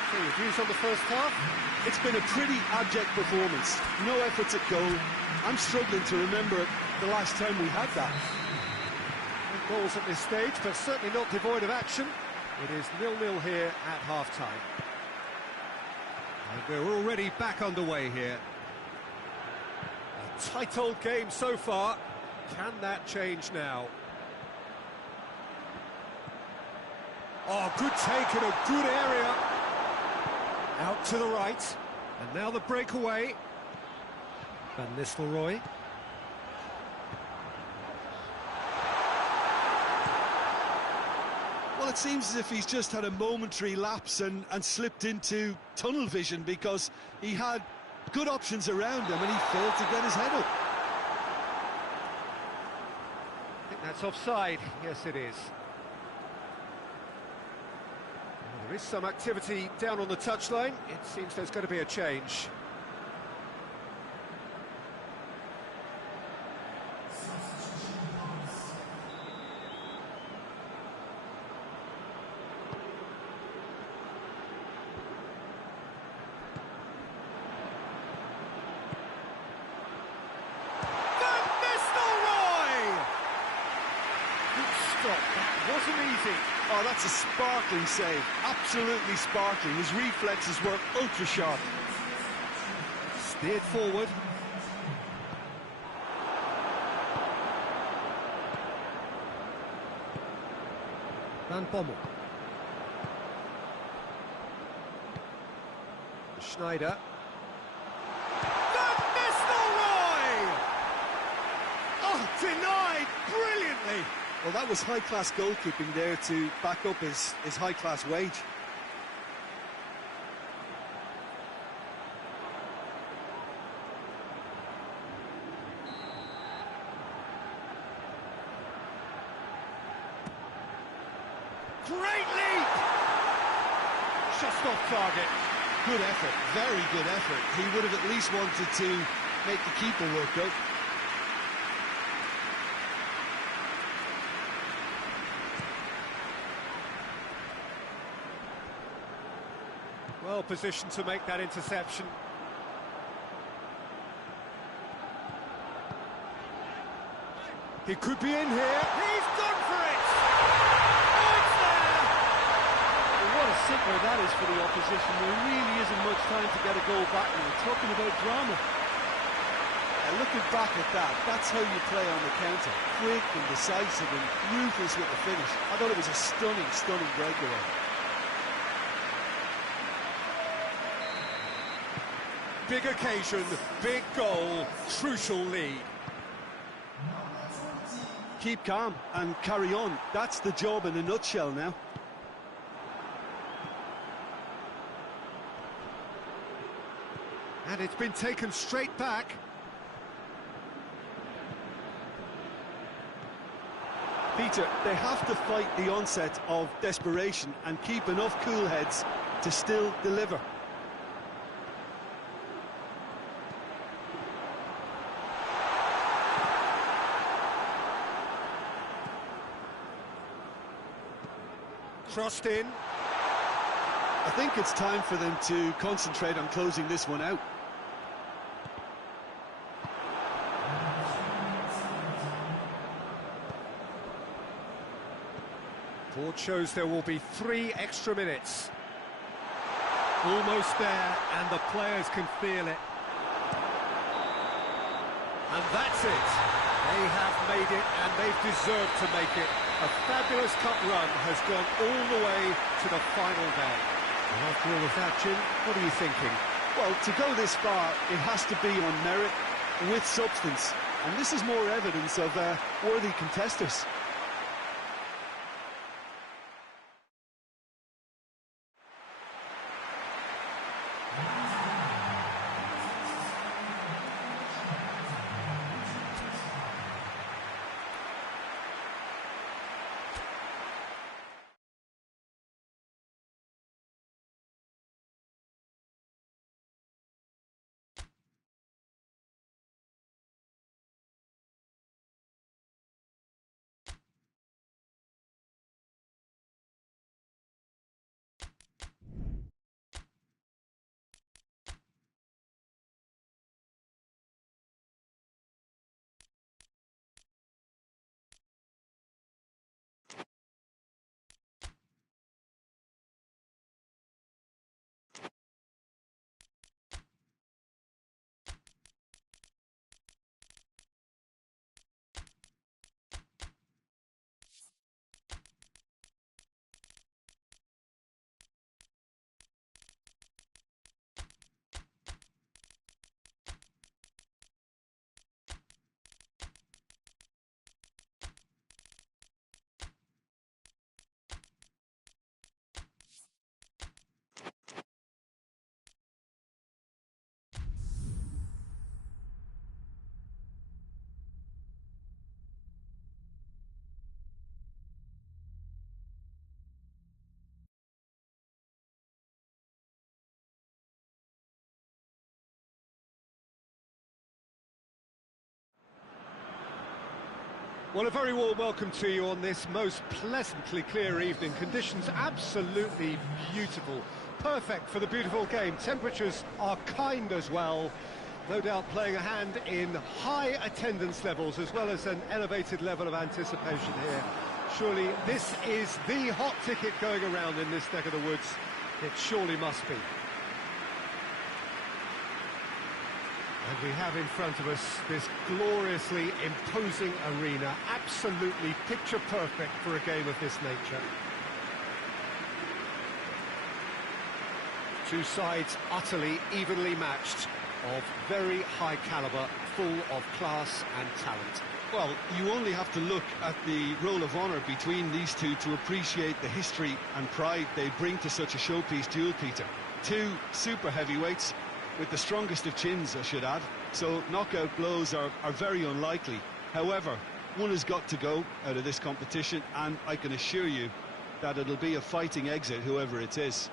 So, your views on the first half? It's been a pretty abject performance. No efforts at goal. I'm struggling to remember the last time we had that. No goals at this stage, but certainly not devoid of action. It is 0-0 here at half-time. And we're already back underway here. A tight old game so far. Can that change now? Oh, good take in a good area. Out to the right. And now the breakaway. Van Nistelrooy. Well, it seems as if he's just had a momentary lapse and slipped into tunnel vision, because he had good options around him and he failed to get his head up. I think that's offside. Yes, it is. Well, there is some activity down on the touchline. It seems there's going to be a change. That wasn't easy. Oh, that's a sparkling save. Absolutely sparkling. His reflexes were ultra sharp. Steered forward. Van Bommel. Schneider. Van Nistelrooy! Oh, denied brilliantly. Well, that was high-class goalkeeping there to back up his high-class wage. Great leap! Just off target. Good effort, very good effort. He would have at least wanted to make the keeper work out. Well positioned to make that interception. He could be in here. He's gone for it! Oh, it's there! Well, what a signal that is for the opposition. There really isn't much time to get a goal back now. Talking about drama. Looking back at that, that's how you play on the counter. Quick and decisive and ruthless with the finish. I thought it was a stunning, stunning breakaway. Big occasion, big goal, crucial lead. Keep calm and carry on. That's the job in a nutshell now. And it's been taken straight back. Peter, they have to fight the onset of desperation and keep enough cool heads to still deliver. Crossed in. I think it's time for them to concentrate on closing this one out. Board shows there will be 3 extra minutes. Almost there, and the players can feel it. And that's it. They have made it, and they've deserved to make it. A fabulous cup run has gone all the way to the final day. And after all of that, Jim, what are you thinking? Well, to go this far, it has to be on merit, with substance. And this is more evidence of worthy contesters. Well, a very warm welcome to you on this most pleasantly clear evening. Conditions absolutely beautiful. Perfect for the beautiful game. Temperatures are kind as well. No doubt playing a hand in high attendance levels as well as an elevated level of anticipation here. Surely this is the hot ticket going around in this neck of the woods. It surely must be. And we have in front of us this gloriously imposing arena, absolutely picture perfect for a game of this nature. Two sides utterly evenly matched, of very high calibre, full of class and talent. Well, you only have to look at the roll of honour between these two to appreciate the history and pride they bring to such a showpiece duel, Peter. Two super heavyweights, with the strongest of chins, I should add, so knockout blows are very unlikely. However, one has got to go out of this competition, and I can assure you that it'll be a fighting exit, whoever it is.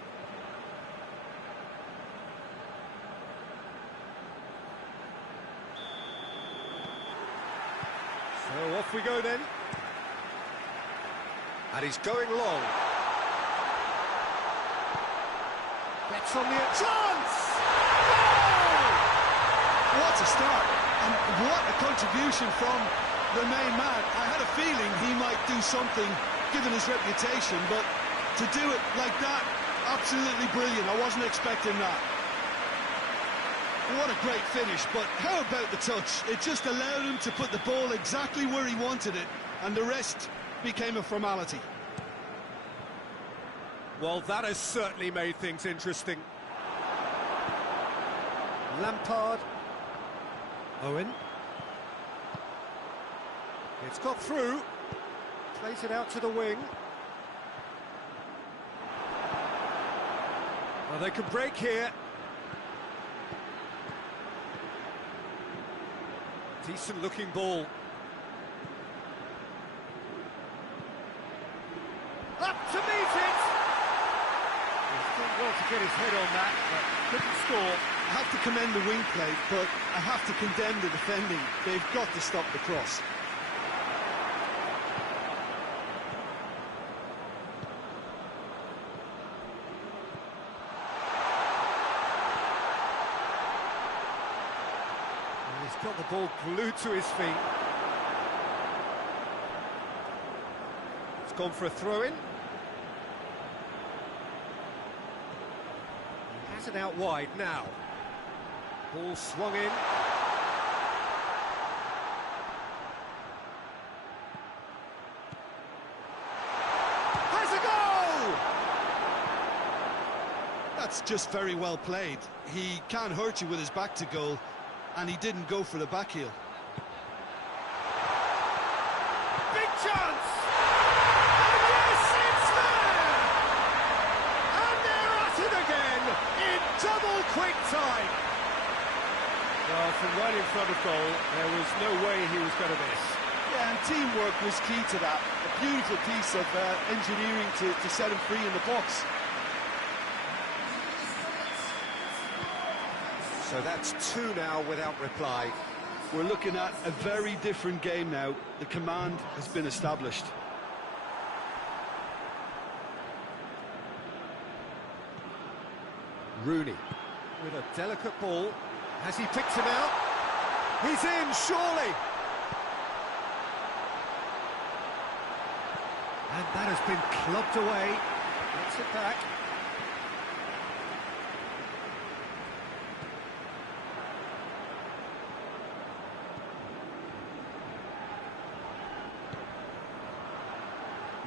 So off we go then. And he's going long. Gets on the chance! What a start, and what a contribution from the main man. I had a feeling he might do something, given his reputation, but to do it like that, absolutely brilliant. I wasn't expecting that. What a great finish, but how about the touch? It just allowed him to put the ball exactly where he wanted it, and the rest became a formality. Well, that has certainly made things interesting. Lampard. Owen. It's got through. Plays it out to the wing. Well, they can break here. Decent looking ball. Up to meet it! He's done well to get his head on that, but couldn't score. I have to commend the wing play, but I have to condemn the defending. They've got to stop the cross. He's got the ball glued to his feet. It's gone for a throw-in. He has it out wide now. Ball swung in. Has a goal! That's just very well played. He can't hurt you with his back to goal, and he didn't go for the back heel. Big chance! And yes, it's there! And they're at it again in double quick time. Well, from right in front of goal, there was no way he was going to miss. Yeah, and teamwork was key to that. A beautiful piece of engineering to set him free in the box. So that's two now without reply. We're looking at a very different game now. The command has been established. Rooney with a delicate ball. Has he picked him out? He's in, surely! And that has been clubbed away. Gets it back.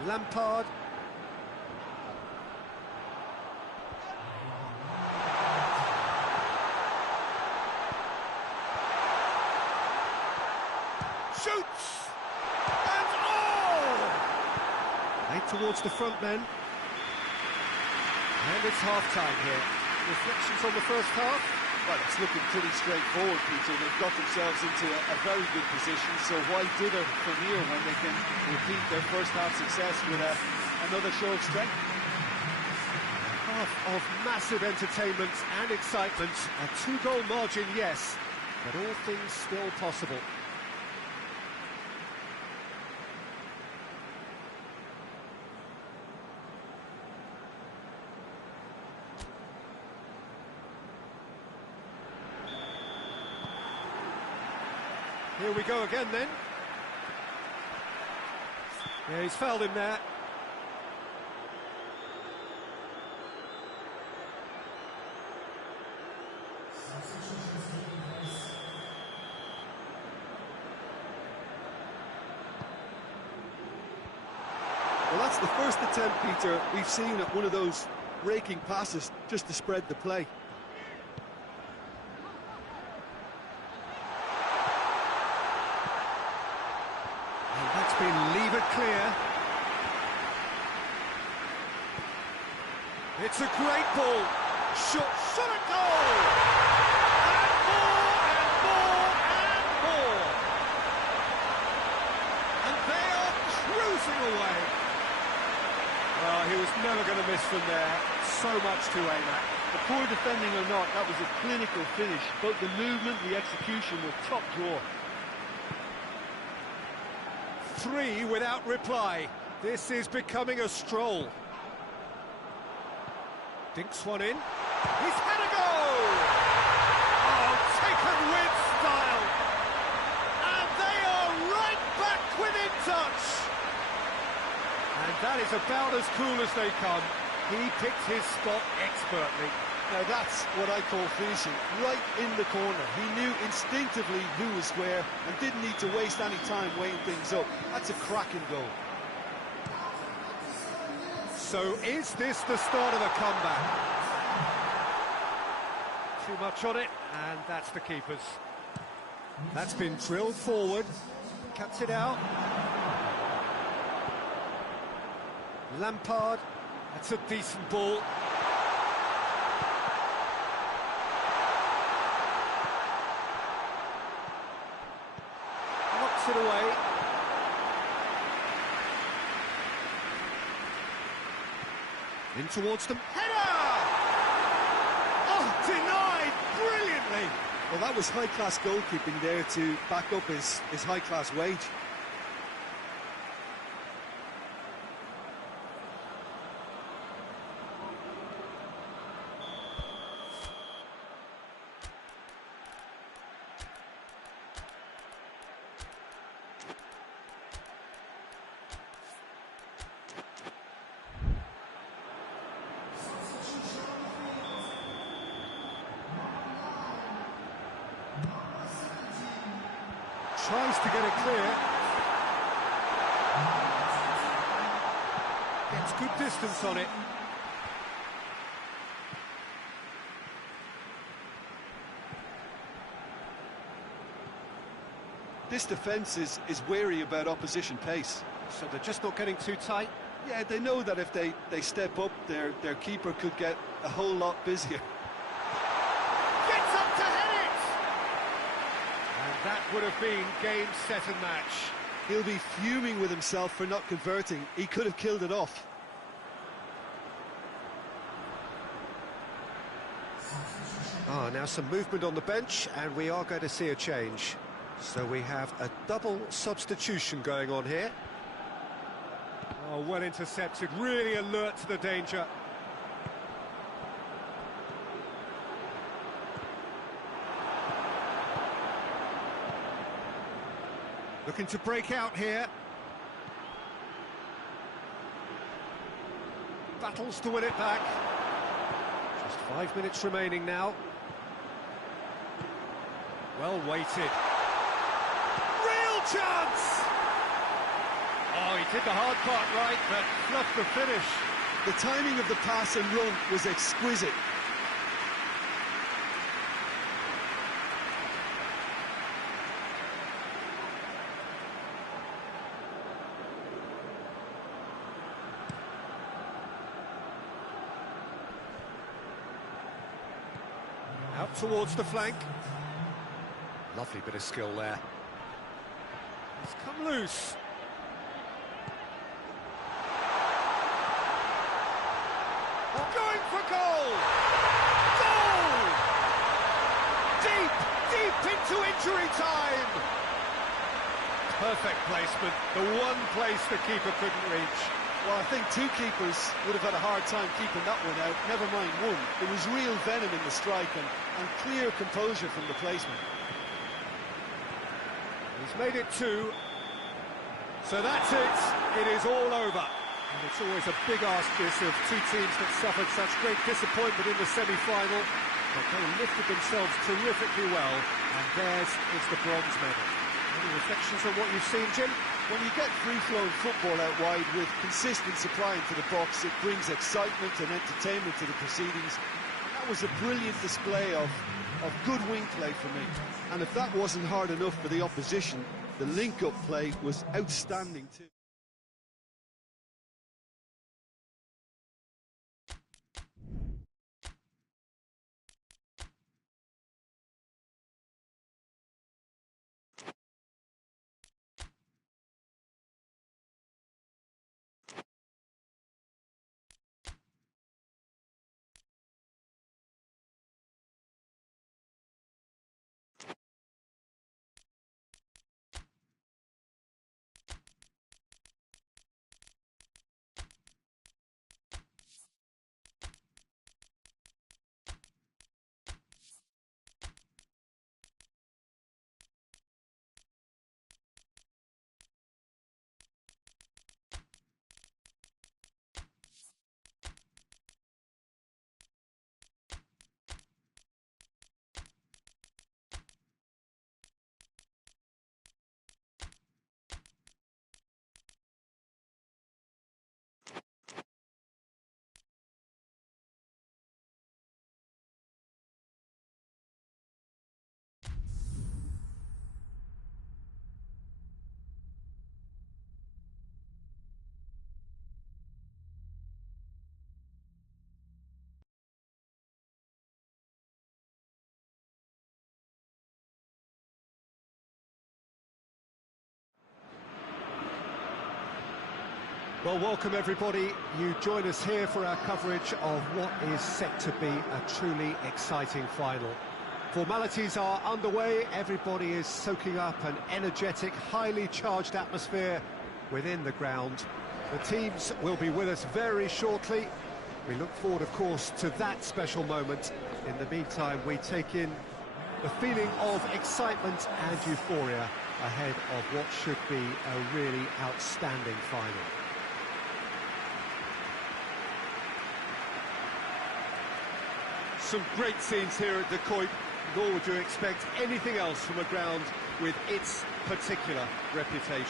Lampard. Shoots! And Made towards the front men. And it's half-time here. Reflections on the first half? Well, it's looking pretty straightforward, Peter. They've got themselves into a very good position, so why dither from here when they can repeat their first half success with another show of strength? Half of massive entertainment and excitement. A two-goal margin, yes, but all things still possible. Here we go again then. Yeah, he's fouled him there. Well, that's the first attempt, Peter, we've seen at one of those raking passes just to spread the play. And that's been levered clear. It's a great ball. Shot and goal! And more, and more, and more! And they are cruising away. Well, he was never going to miss from there. So much to aim at. The poor defending or not, that was a clinical finish. Both the movement, the execution were top drawer. 3 without reply. This is becoming a stroll. Dinks one in. He's had a go! Oh, taken with style. And they are right back within touch. And that is about as cool as they come. He picked his spot expertly. Now that's what I call finishing, right in the corner. He knew instinctively who was where and didn't need to waste any time weighing things up. That's a cracking goal. So is this the start of a comeback? Too much on it, and that's the keeper's. That's been drilled forward, cuts it out. Lampard, that's a decent ball. Knocks it away. In towards them. Header! Oh, denied brilliantly! Well, that was high-class goalkeeping there to back up his high-class wage. Tries to get it clear. Gets good distance on it. This defence is wary about opposition pace. So they're just not getting too tight. Yeah, they know that if they step up, their keeper could get a whole lot busier. Gets up to head it! And that would have been game, set and match. He'll be fuming with himself for not converting. He could have killed it off. Ah, now some movement on the bench, and we are going to see a change. So we have a double substitution going on here. Oh, well intercepted, really alert to the danger. Looking to break out here. Battles to win it back. Just 5 minutes remaining now. Well weighted. Real chance! Oh, he did the hard part right, but fluffed the finish. The timing of the pass and run was exquisite. Out towards the flank. Lovely bit of skill there. It's come loose. Oh, going for goal! Goal! Deep into injury time! Perfect placement, the one place the keeper couldn't reach. Well, I think two keepers would have had a hard time keeping that one out, never mind one. There was real venom in the strike and clear composure from the placement. He's made it 2. So that's it. It is all over. And it's always a big ask, this, of two teams that suffered such great disappointment in the semi-final. But they lifted themselves terrifically well, and theirs is the bronze medal. Any reflections on what you've seen, Jim? When you get free-flowing football out wide with consistent supply into the box, it brings excitement and entertainment to the proceedings. That was a brilliant display of good wing play for me. And if that wasn't hard enough for the opposition, the link-up play was outstanding too. Well, welcome everybody. You join us here for our coverage of what is set to be a truly exciting final. Formalities are underway. Everybody is soaking up an energetic, highly charged atmosphere within the ground. The teams will be with us very shortly. We look forward, of course, to that special moment. In the meantime, we take in the feeling of excitement and euphoria ahead of what should be a really outstanding final. Some great scenes here at the Kuip, nor would you expect anything else from a ground with its particular reputation.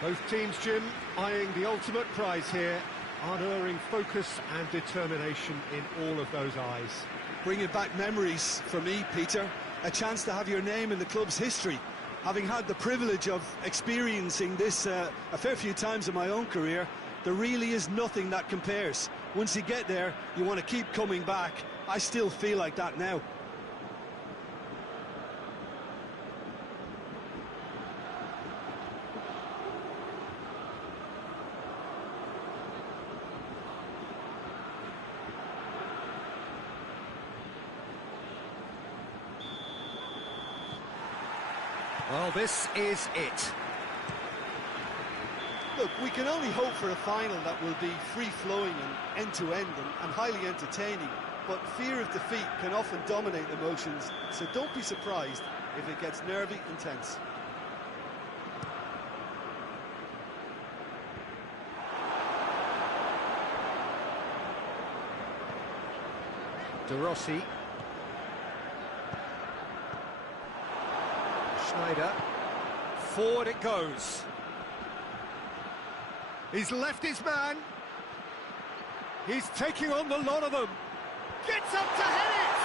Both teams, Jim, eyeing the ultimate prize here, unerring focus and determination in all of those eyes. Bringing back memories for me, Peter. A chance to have your name in the club's history. Having had the privilege of experiencing this a fair few times in my own career, there really is nothing that compares. Once you get there, you want to keep coming back. I still feel like that now. Well, this is it. Look, we can only hope for a final that will be free-flowing and end-to-end and highly entertaining, but fear of defeat can often dominate emotions, so don't be surprised if it gets nervy and tense. De Rossi. Schneider, forward it goes. He's left his man. He's taking on the lot of them. Gets up to head it!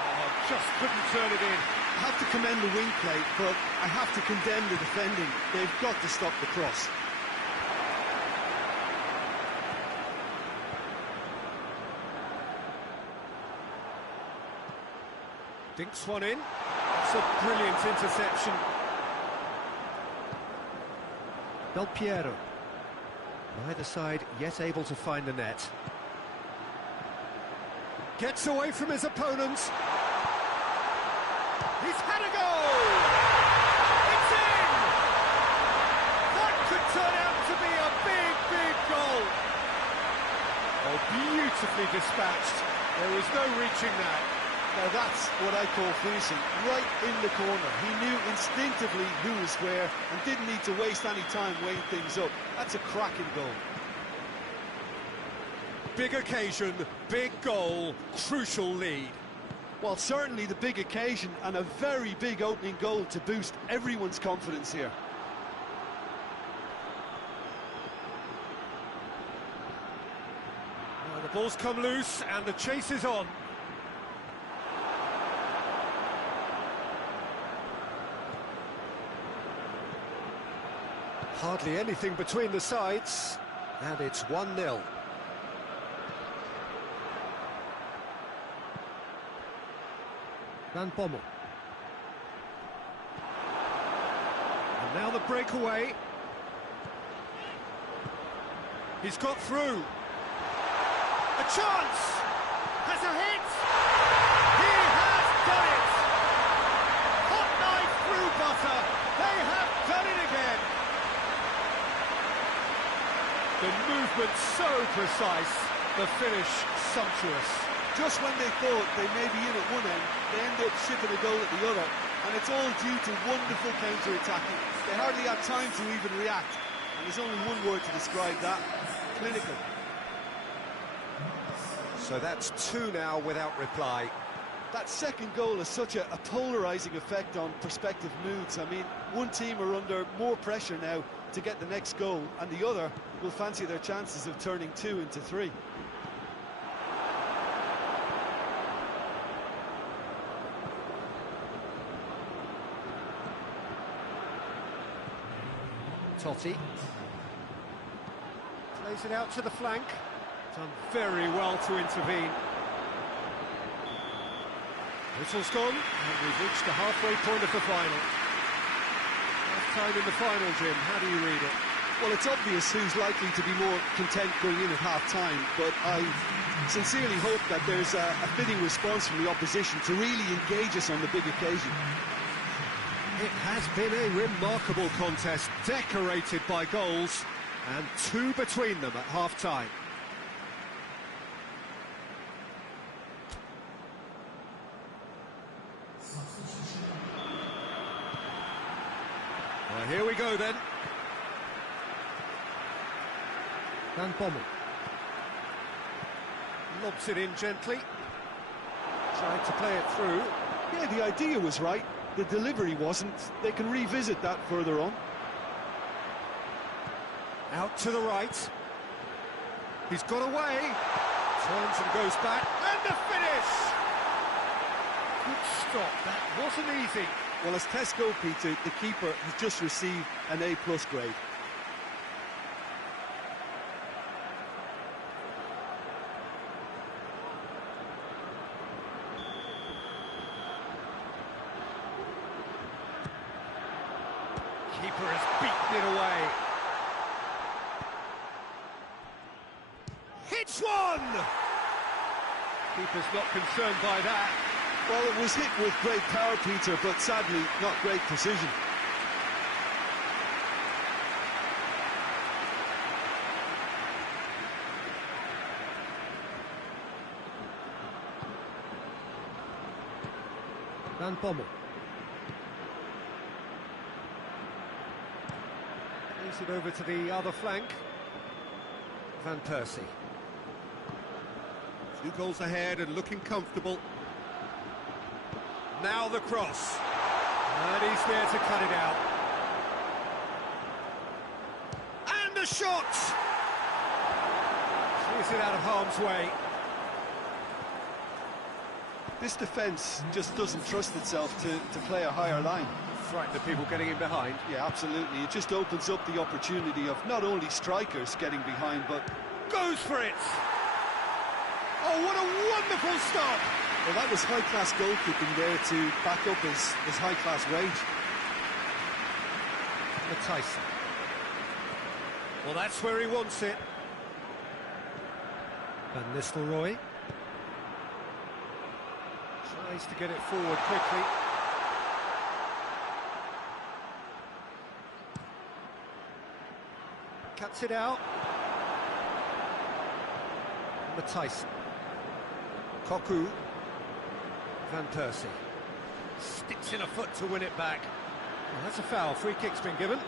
Oh, just couldn't turn it in. I have to commend the wing play, but I have to condemn the defending. They've got to stop the cross. Dinks one in. It's a brilliant interception. Del Piero. Neither side yet able to find the net. Gets away from his opponents. He's had a goal! It's in! turn out to be a big, big goal. Oh, beautifully dispatched. There was no reaching that. Now that's what I call finishing, right in the corner. He knew instinctively who was where and didn't need to waste any time weighing things up. That's a cracking goal. Big occasion, big goal, crucial lead. Well, certainly the big occasion and a very big opening goal to boost everyone's confidence here. Now the ball's come loose and the chase is on. Hardly anything between the sides, and it's 1-0. Van Bommel. And now the breakaway. He's got through. A chance! Has a hit! He has done it! Hot knife through butter. They have done it again. The movement so precise, the finish sumptuous. Just when they thought they may be in at one end, they end up shipping a goal at the other, and it's all due to wonderful counter-attacking. They hardly had time to even react, and there's only one word to describe that: clinical. So that's 2 now without reply. That second goal has such a polarising effect on prospective moods. I mean, one team are under more pressure now to get the next goal, and the other will fancy their chances of turning 2 into 3. Totti plays it out to the flank. Done very well to intervene. Whistle's gone, and we've reached the halfway point of the final. Half time in the final, Jim. How do you read it? Well, it's obvious who's likely to be more content going in at half-time, but I sincerely hope that there's a fitting response from the opposition to really engage us on the big occasion. It has been a remarkable contest, decorated by goals, and 2 between them at half-time. Well, here we go then. Van Bommel lobs it in gently, trying to play it through. Yeah, the idea was right, the delivery wasn't. They can revisit that further on. Out to the right. He's got away. Turns and goes back. And the finish! Good stop. That wasn't easy. Well, as tests go, Peter, the keeper has just received an A+ grade. Keeper has beaten it away. Hits one! Keeper's not concerned by that. Well, it was hit with great power, Peter, but sadly, not great precision. Van Bommel. Plays it over to the other flank. Van Persie. 2 goals ahead and looking comfortable. Now the cross. And he's there to cut it out. And a shot! Clears it out of harm's way. This defence just doesn't trust itself to play a higher line. Frighten the people getting in behind. Yeah, absolutely. It just opens up the opportunity of not only strikers getting behind, but... Goes for it! Oh, what a wonderful stop! Well, that was high-class goalkeeping there to back up his high-class range. Tyson. Well, that's where he wants it. Van Nistelrooy. Tries to get it forward quickly. Cuts it out. Matthijs. Koku. Van Persie. Sticks in a foot to win it back. Well, that's a foul. Free kick's been given.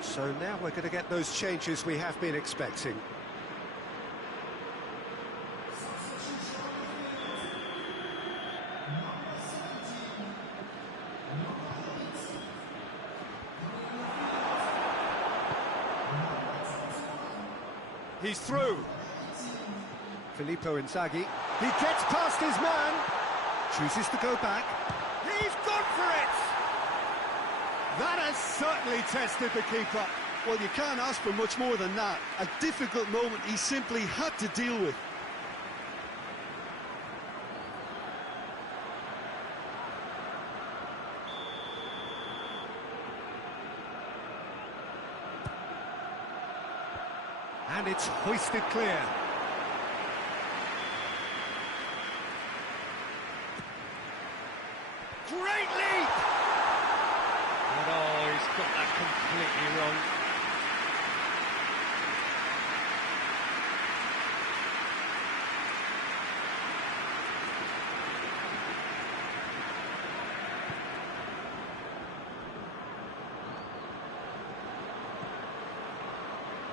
So now we're going to get those changes we have been expecting. He's through. Filippo Inzaghi. He gets past his man. Chooses to go back. He's gone for it! That has certainly tested the keeper. Well, you can't ask for much more than that. A difficult moment he simply had to deal with. And it's hoisted clear. Great leap! And oh, he's got that completely wrong.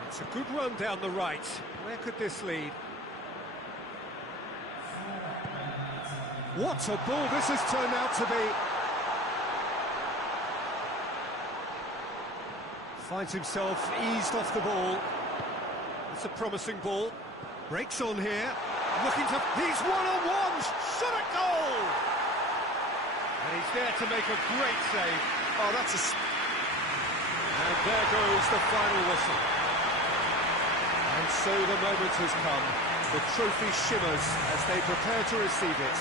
It's a good run down the right. Where could this lead? What a ball this has turned out to be. Finds himself eased off the ball. It's a promising ball. Breaks on here. Looking to... He's one-on-one! Shot at goal! And he's there to make a great save. Oh, that's a... And there goes the final whistle. And so the moment has come. The trophy shimmers as they prepare to receive it.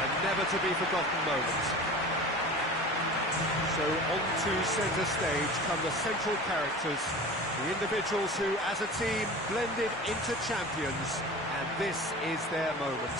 A never-to-be-forgotten moment. So onto centre stage come the central characters, the individuals who, as a team, blended into champions. And this is their moment.